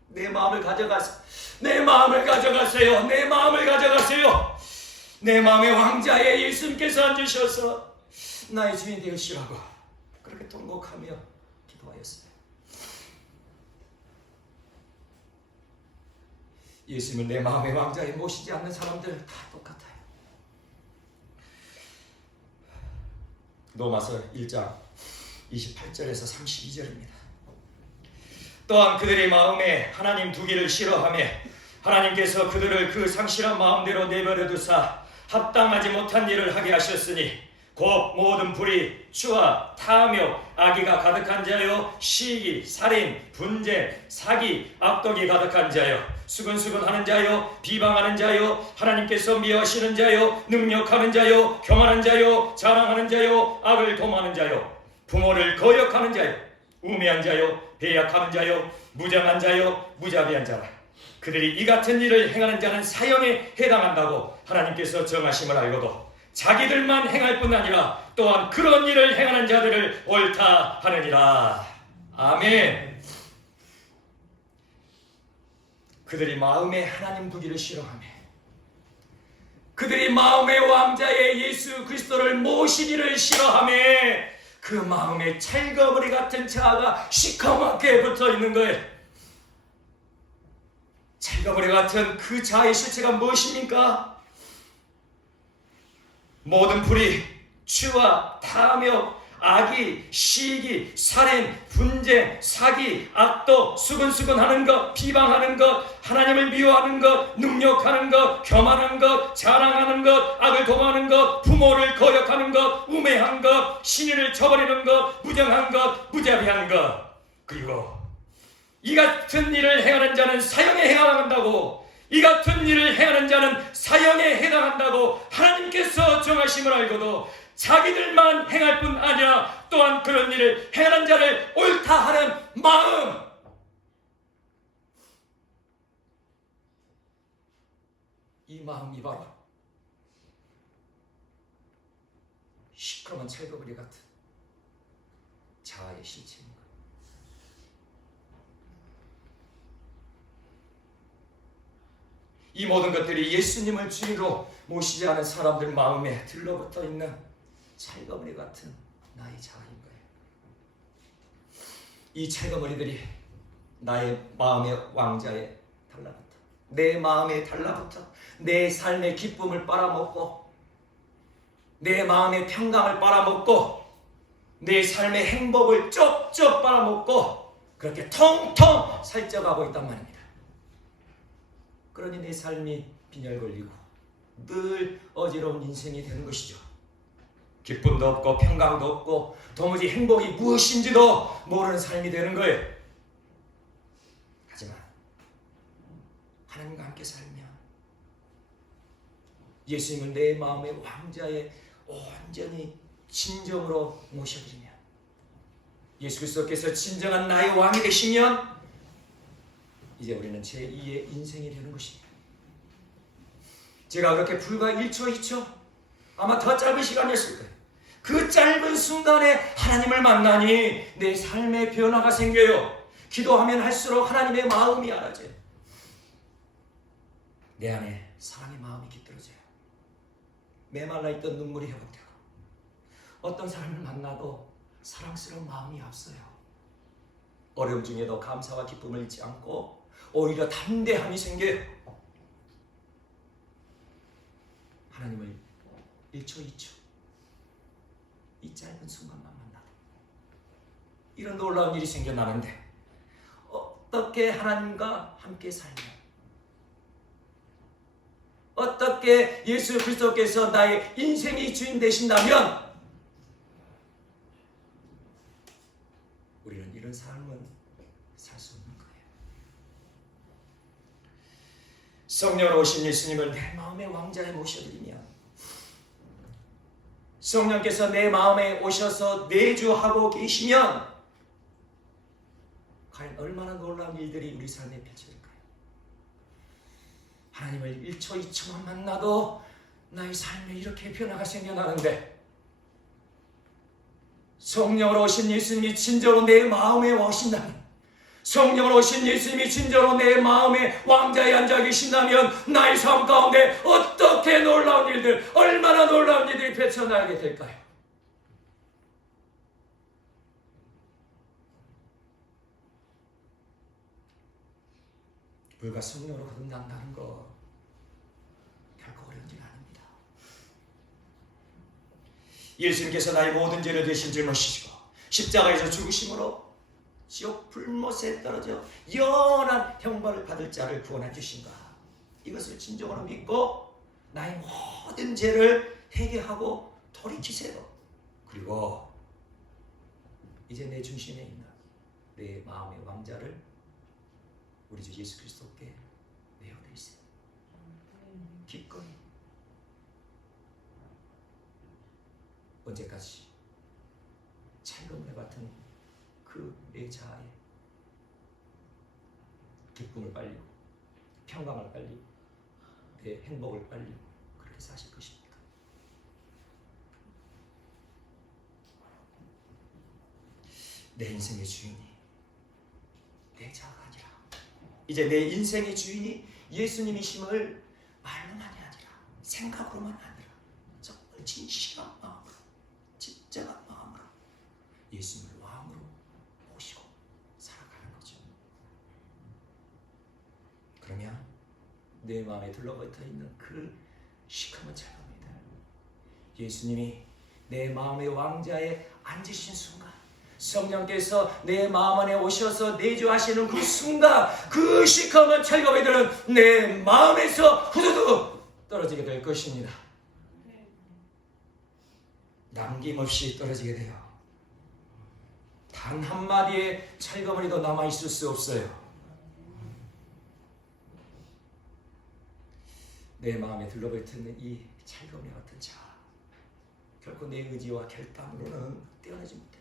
내 마음을 가져가세요. 내 마음을 가져가세요. 내 마음을 가져가세요. 내 마음의 왕자에 예수님께서 앉으셔서 나의 주인 되시라고 그렇게 통곡하며 기도하였어요. 예수님을 내 마음의 왕자에 모시지 않는 사람들 다 똑같아요. 로마서 1장 28절에서 32절입니다. 또한 그들의 마음에 하나님 두기를 싫어하며 하나님께서 그들을 그 상실한 마음대로 내버려 두사 합당하지 못한 일을 하게 하셨으니 곧 모든 불의, 추와 탐욕, 악의가 가득한 자요, 시기, 살인, 분쟁, 사기, 악독이 가득한 자요, 수근수근하는 자요, 비방하는 자요, 하나님께서 미워하시는 자요, 능력하는 자요, 교만한 자요, 자랑하는 자요, 악을 도모하는 자요, 부모를 거역하는 자요, 우매한 자요, 배약하는 자요, 무정한 자요, 무자비한 자라. 그들이 이 같은 일을 행하는 자는 사형에 해당한다고 하나님께서 정하심을 알고도 자기들만 행할 뿐 아니라 또한 그런 일을 행하는 자들을 옳다 하느니라. 아멘. 그들이 마음에 하나님 두기를 싫어하며 그들이 마음의 왕자의 예수 그리스도를 모시기를 싫어하며 그 마음에 찰거머리 같은 자아가 시커멓게 붙어있는 거예요. 찰거머리 같은 그 자아의 실체가 무엇입니까? 모든 불의, 추와 탐욕, 악의, 시기, 살인, 분쟁, 사기, 악독, 수근수근하는 것, 비방하는 것, 하나님을 미워하는 것, 능력하는 것, 교만한 것, 자랑하는 것, 악을 도모하는 것, 부모를 거역하는 것, 우매한 것, 신의를 저버리는 것, 무정한 것, 무자비한 것. 그리고 이 같은 일을 행하는 자는 사형에 해당한다고, 이 같은 일을 행하는 자는 사형에 해당한다고 하나님께서 정하심을 알고도 자기들만 행할 뿐 아니라 또한 그런 일을 행하는 자를 옳다 하는 마음, 이 마음이 바로 시커먼 찰거머리 같은 자아의 실체입니다. 이 모든 것들이 예수님을 주인으로 모시지 않은 사람들 마음에 들러붙어 있는 찰거머리 같은 나의 자아인 거예요. 이 찰거머리들이 나의 마음의 왕자에 달라붙어, 내 마음에 달라붙어 내 삶의 기쁨을 빨아먹고 내 마음의 평강을 빨아먹고 내 삶의 행복을 쪽쪽 빨아먹고 그렇게 통통 살쪄가고 있단 말입니다. 그러니 내 삶이 빈혈걸리고 늘 어지러운 인생이 되는 것이죠. 기쁨도 없고 평강도 없고 도무지 행복이 무엇인지도 모르는 삶이 되는 거예요. 하지만 하나님과 함께 살면 예수님을 내 마음의 왕자에 온전히 진정으로 모셔드리면 예수 그리스도께서 진정한 나의 왕이 되시면 이제 우리는 제2의 인생이 되는 것입니다. 제가 그렇게 불과 1초, 2초 아마 더 짧은 시간이었을 거예요. 그 짧은 순간에 하나님을 만나니 내 삶에 변화가 생겨요. 기도하면 할수록 하나님의 마음이 알아져요. 내 안에 사랑의 마음이 깃들어져요. 메말라 있던 눈물이 회복되고 어떤 사람을 만나도 사랑스러운 마음이 앞서요. 어려움 중에도 감사와 기쁨을 잊지 않고 오히려 담대함이 생겨요. 하나님을 1초, 2초 이 짧은 순간만 만나도 이런 놀라운 일이 생겨나는데 어떻게 하나님과 함께 살면 어떻게 예수 그리스도께서 나의 인생의 주인 되신다면 우리는 이런 삶은 살 수 없는 거예요. 성령으로 오신 예수님을 내 마음의 왕자에 모셔드리면 성령께서 내 마음에 오셔서 내주하고 계시면 과연 얼마나 놀라운 일들이 우리 삶에 펼쳐질까요? 하나님을 1초 2초만 만나도 나의 삶에 이렇게 변화가 생겨나는데 성령으로 오신 예수님이 진정으로 내 마음에 오신다면 성령으로 오신 예수님이 진정으로 내 마음의 왕자에 앉아 계신다면 나의 삶 가운데 어떻게 놀라운 일들, 얼마나 놀라운 일들이 펼쳐나가게 될까요? 물과 성령으로 거듭난다는 거 결코 어려운 일 아닙니다. 예수님께서 나의 모든 죄를 대신 짊어지시고 십자가에서 죽으심으로 지옥 불못에 떨어져 영원한 형벌을 받을 자를 구원해 주신가, 이것을 진정으로 믿고 나의 모든 죄를 회개하고 돌이키세요. 그리고 이제 내 중심에 있는 내 마음의 왕자를 우리 주 예수 그리스도께 내어드리세요. 기꺼이. 언제까지 찰금에 같은 그 내 자아에 기쁨을 빨리고 평강을 빨리고 내 행복을 빨리고 그렇게 사실 것입니까? 내 인생의 주인이 내 자아가 아니라 이제 내 인생의 주인이 예수님이심을 말로만이 아니라 생각으로만 아니라 정말 진실한 마음으로, 진정한 마음으로 예수님을 왕으로 모시고 살아가는 거죠. 그러면 내 마음에 들러붙어 있는 그 시커먼 자금이들, 예수님이 내 마음의 왕자에 앉으신 순간, 성령께서 내 마음 안에 오셔서 내주하시는 그 순간, 그 시커먼 철거미들은 내 마음에서 후두둑 떨어지게 될 것입니다. 남김없이 떨어지게 돼요. 단 한마디의 철거머리도 남아있을 수 없어요. 내 마음에 들러붙는 이 철거미 같은 자, 결코 내 의지와 결단으로는 떼어내지 못해.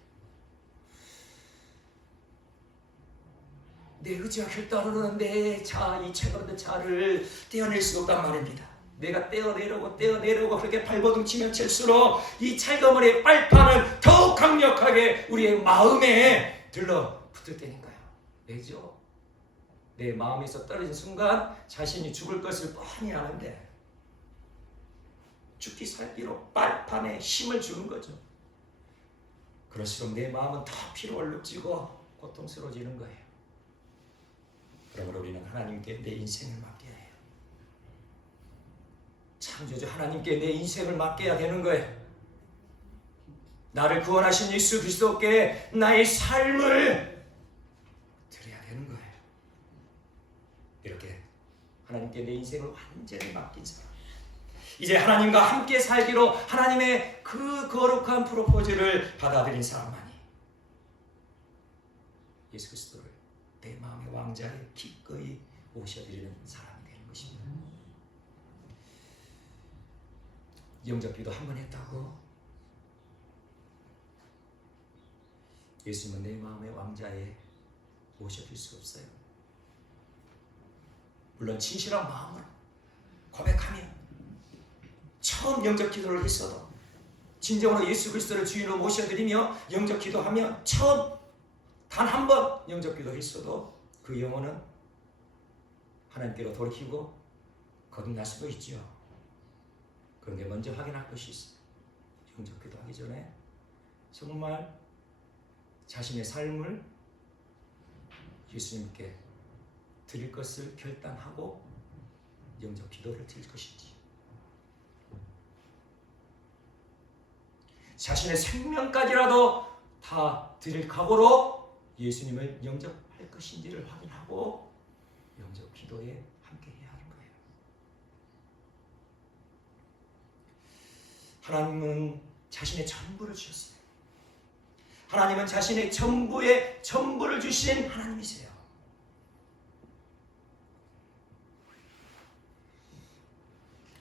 내 의지와 결단으로는 내 자, 이 철거미 자를 떼어낼 수가 없단 말입니다. 내가 떼어내려고 그렇게 발버둥 치면 칠수록 이 찰거머리의 빨판은 더욱 강력하게 우리의 마음에 들러붙을 때니까요. 왜죠? 내 마음에서 떨어진 순간 자신이 죽을 것을 뻔히 아는데 죽기 살기로 빨판에 힘을 주는 거죠. 그럴수록 내 마음은 더 피로 얼룩지고 고통스러워지는 거예요. 그러므로 우리는 하나님께 내 인생을 맡겨야 해요. 창조주 하나님께 내 인생을 맡겨야 되는 거예요. 나를 구원하신 예수 그리스도께 나의 삶을 드려야 되는 거예요. 이렇게 하나님께 내 인생을 완전히 맡긴 사람, 이제 하나님과 함께 살기로 하나님의 그 거룩한 프로포즈를 받아들인 사람만이 예수 그리스도를 내 마음의 왕자에 기꺼이 모셔드리는 사람이 되는 것입니다. 영접기도 한 번 했다고 예수님은 내 마음의 왕자에 모셔드릴 수 없어요. 물론 진실한 마음으로 고백하며 처음 영접기도를 했어도 진정으로 예수 그리스도를 주인으로 모셔드리며 영접기도하며 처음 단 한 번 영접기도 했어도 그 영혼은 하나님께로 돌이키고 거듭날 수도 있죠. 그런데 먼저 확인할 것이 있어요. 영접기도 하기 전에 정말 자신의 삶을 예수님께 드릴 것을 결단하고 영접기도를 드릴 것인지, 자신의 생명까지라도 다 드릴 각오로 예수님을 영접할 것인지를 확인하고 영접 기도에 함께 해야 하는 거예요. 하나님은 자신의 전부를 주셨어요. 하나님은 자신의 전부의 전부를 주신 하나님이세요.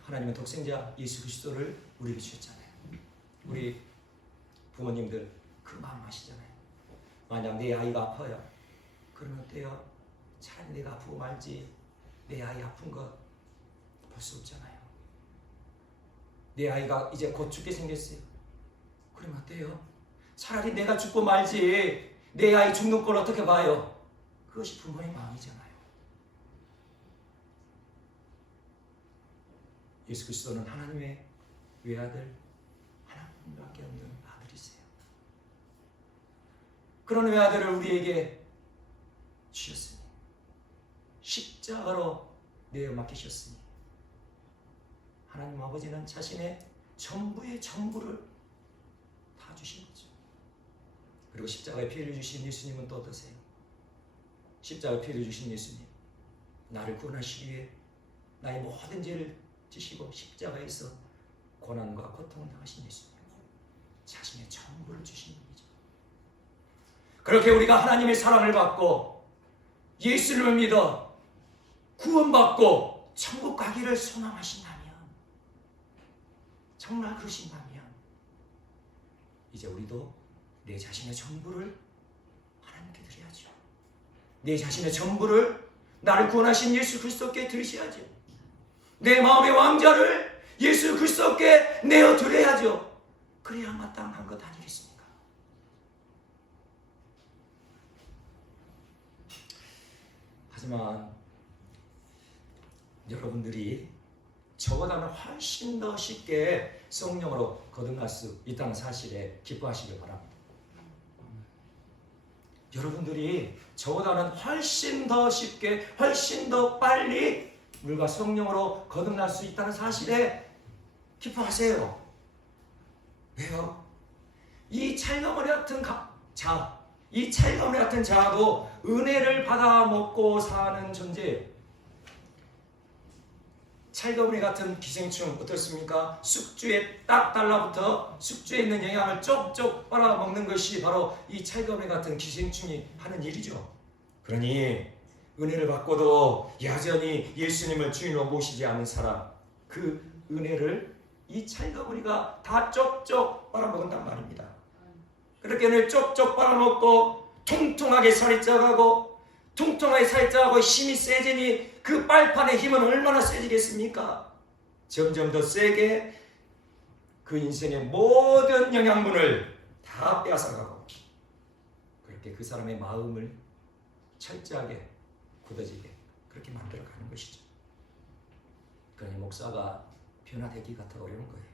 하나님은 독생자 예수 그리스도를 우리에게 주셨잖아요. 우리 부모님들 그 마음 아시잖아요. 만약 내 아이가 아파요, 그러면 어때요? 차라리 내가 아프고 말지 내 아이 아픈 거 볼 수 없잖아요. 내 아이가 이제 곧 죽게 생겼어요, 그러면 어때요? 차라리 내가 죽고 말지 내 아이 죽는 걸 어떻게 봐요? 그것이 부모의 마음이잖아요. 예수 그리스도는 하나님의 외아들, 하나님밖에 없는 아들이세요. 그런 외아들을 우리에게 주셨으니 십자가로 내어 맡기셨으니 하나님 아버지는 자신의 전부의 전부를 다 주신 거죠. 그리고 십자가에 피해를 주신 예수님은 또 어떠세요? 십자가에 피해를 주신 예수님, 나를 구원하시기 위해 나의 모든 죄를 지시고 십자가에서 고난과 고통을 당하신 예수님, 자신의 전부를 주신 분이죠. 그렇게 우리가 하나님의 사랑을 받고 예수님을 믿어 구원받고 천국 가기를 소망하신다면, 정말 그러신다면 이제 우리도 내 자신의 전부를 하나님께 드려야죠. 내 자신의 전부를 나를 구원하신 예수 그리스도께 드리셔야죠. 내 마음의 왕자를 예수 그리스도께 내어드려야죠. 그래야 마땅한 것 아니겠습니까? 하지만 여러분들이 저보다는 훨씬 더 쉽게 성령으로 거듭날 수 있다는 사실에 기뻐하시길 바랍니다. 여러분들이 저보다는 훨씬 더 쉽게, 훨씬 더 빨리 물과 성령으로 거듭날 수 있다는 사실에 기뻐하세요. 왜요? 이 찰가머리 같은 이 찰가머리 같은 자도 은혜를 받아 먹고 사는 존재예요. 찰가머리 같은 기생충 어떻습니까? 숙주에 딱 달라붙어 숙주에 있는 영양을 쪽쪽 빨아먹는 것이 바로 이 찰가머리 같은 기생충이 하는 일이죠. 그러니 은혜를 받고도 여전히 예수님을 주인으로 모시지 않는 사람, 그 은혜를 이 찰가머리가 다 쪽쪽 빨아먹는단 말입니다. 그렇게 은혜를 쪽쪽 빨아먹고 통통하게 살이 쪄가고 통통하게 살이 쪄가고 힘이 세지니 그 빨판의 힘은 얼마나 세지겠습니까? 점점 더 세게 그 인생의 모든 영양분을 다 빼앗아가고 그렇게 그 사람의 마음을 철저하게 굳어지게 그렇게 만들어가는 것이죠. 그러니 목사가 변화되기가 더 어려운 거예요.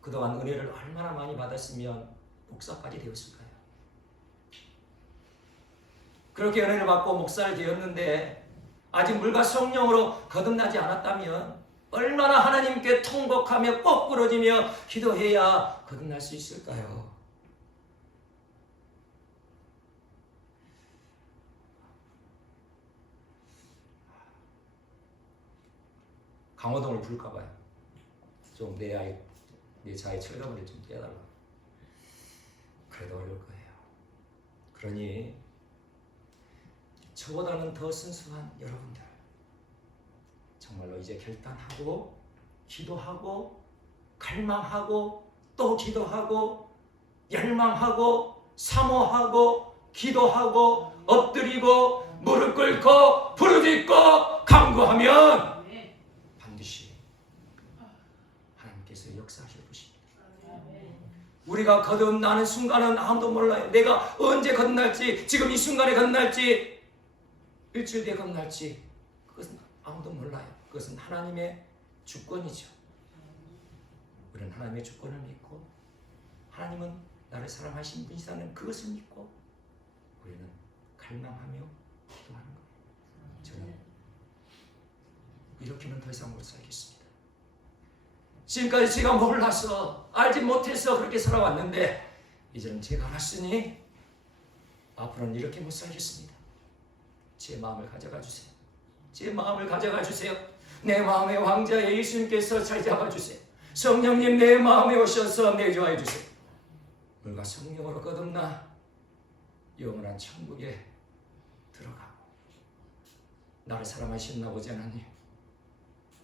그동안 은혜를 얼마나 많이 받았으면 목사까지 되었을까요? 그렇게 은혜를 받고 목사를 되었는데 아직 물과 성령으로 거듭나지 않았다면 얼마나 하나님께 통곡하며 뻐꾸러지며 기도해야 거듭날 수 있을까요? 강호동을 부를까봐요. 좀 내 자의 철감을 좀 떼달라. 그래도 어려울 거예요. 그러니 저보다는 더 순수한 여러분들, 정말로 이제 결단하고 기도하고 갈망하고 또 기도하고 열망하고 사모하고 기도하고 엎드리고 무릎 꿇고 부르짖고 간구하면 반드시 하나님께서 역사하실 것입니다. 우리가 거듭나는 순간은 아무도 몰라요. 내가 언제 거듭날지, 지금 이 순간에 거듭날지, 일주일 뒤에 거듭날지, 그것은 아무도 몰라요. 그것은 하나님의 주권이죠. 우리는 하나님의 주권을 믿고 하나님은 나를 사랑하신 분이라는 그것을 믿고 우리는 갈망하며 기도하는 거예요. 저는 이렇게는 더 이상 못 살겠습니다. 지금까지 제가 몰라서 알지 못해서 그렇게 살아왔는데 이제는 제가 알았으니 앞으로는 이렇게 못 살겠습니다. 제 마음을 가져가 주세요. 제 마음을 가져가 주세요. 내 마음의 왕자 예수님께서 자리 잡아 주세요. 성령님 내 마음에 오셔서 내주하여 주세요. 물과 성령으로 거듭나 영원한 천국에 들어가고 나를 사랑하신 아버지 하나님,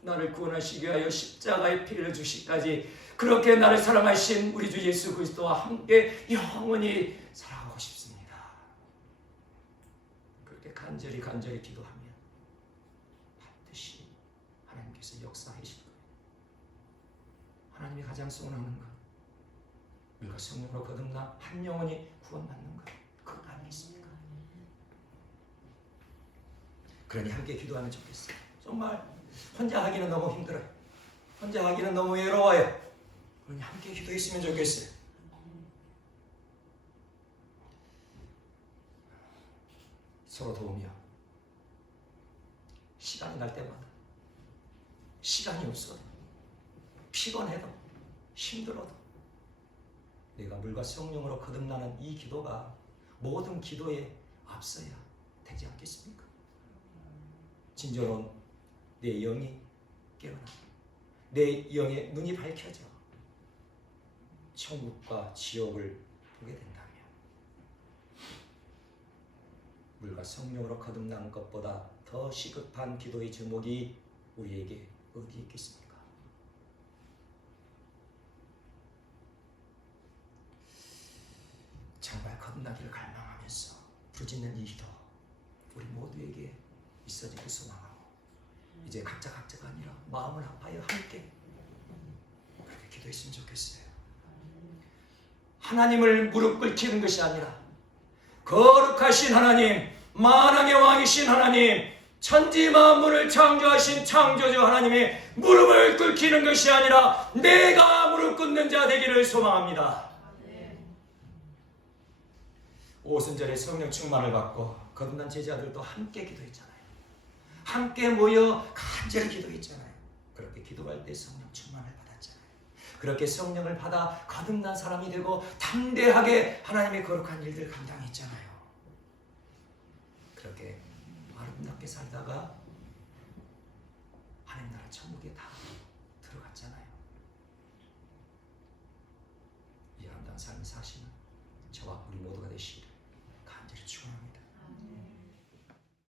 나를 구원하시기 위하여 십자가의 피를 주시기까지 그렇게 나를 사랑하신 우리 주 예수 그리스도와 함께 영원히 살아가고 싶습니다. 그렇게 간절히 기도하면 반드시 하나님께서 역사하실 거예요. 하나님이 가장 소원하는 것, 우리가 성령으로 거듭나 한 영혼이 구원받는 것, 그것 아니겠습니까? 그러니 함께 기도하면 좋겠어요. 정말 혼자 하기는 너무 힘들어요. 혼자 하기는 너무 외로워요. 그러니 함께 기도했으면 좋겠어요. 서로 도우며 시간이 날 때마다 시간이 없어도 피곤해도 힘들어도 내가 물과 성령으로 거듭나는 이 기도가 모든 기도에 앞서야 되지 않겠습니까? 진정으로 내 영이 깨어나 내 영의 눈이 밝혀져 천국과 지옥을 보게 된다면 물과 성령으로 거듭나는 것보다 더 시급한 기도의 제목이 우리에게 어디 있겠습니까? 정말 거듭나기를 갈망하면서 부르짖는 이 기도 우리 모두에게 있어지길 소망하고 이제 각자가 아니라 마음을 합하여 함께 그렇게 기도했으면 좋겠어요. 하나님을 무릎 꿇히는 것이 아니라 거룩하신 하나님, 만왕의 왕이신 하나님, 천지 만물을 창조하신 창조주 하나님의 무릎을 꿇히는 것이 아니라 내가 무릎 꿇는 자 되기를 소망합니다. 오순절에 성령 충만을 받고 거듭난 제자들도 함께 기도했잖아요. 함께 모여 간절히 기도했잖아요. 그렇게 기도할 때 성령 충만을 받았잖아요. 그렇게 성령을 받아 거듭난 사람이 되고 담대하게 하나님의 거룩한 일들 감당했잖아요. 그렇게 아름답게 살다가 하나님 나라 천국에 다 들어갔잖아요. 이 아름다운 삶을 사시는 저와 우리 모두가 되시기를 간절히 축원합니다.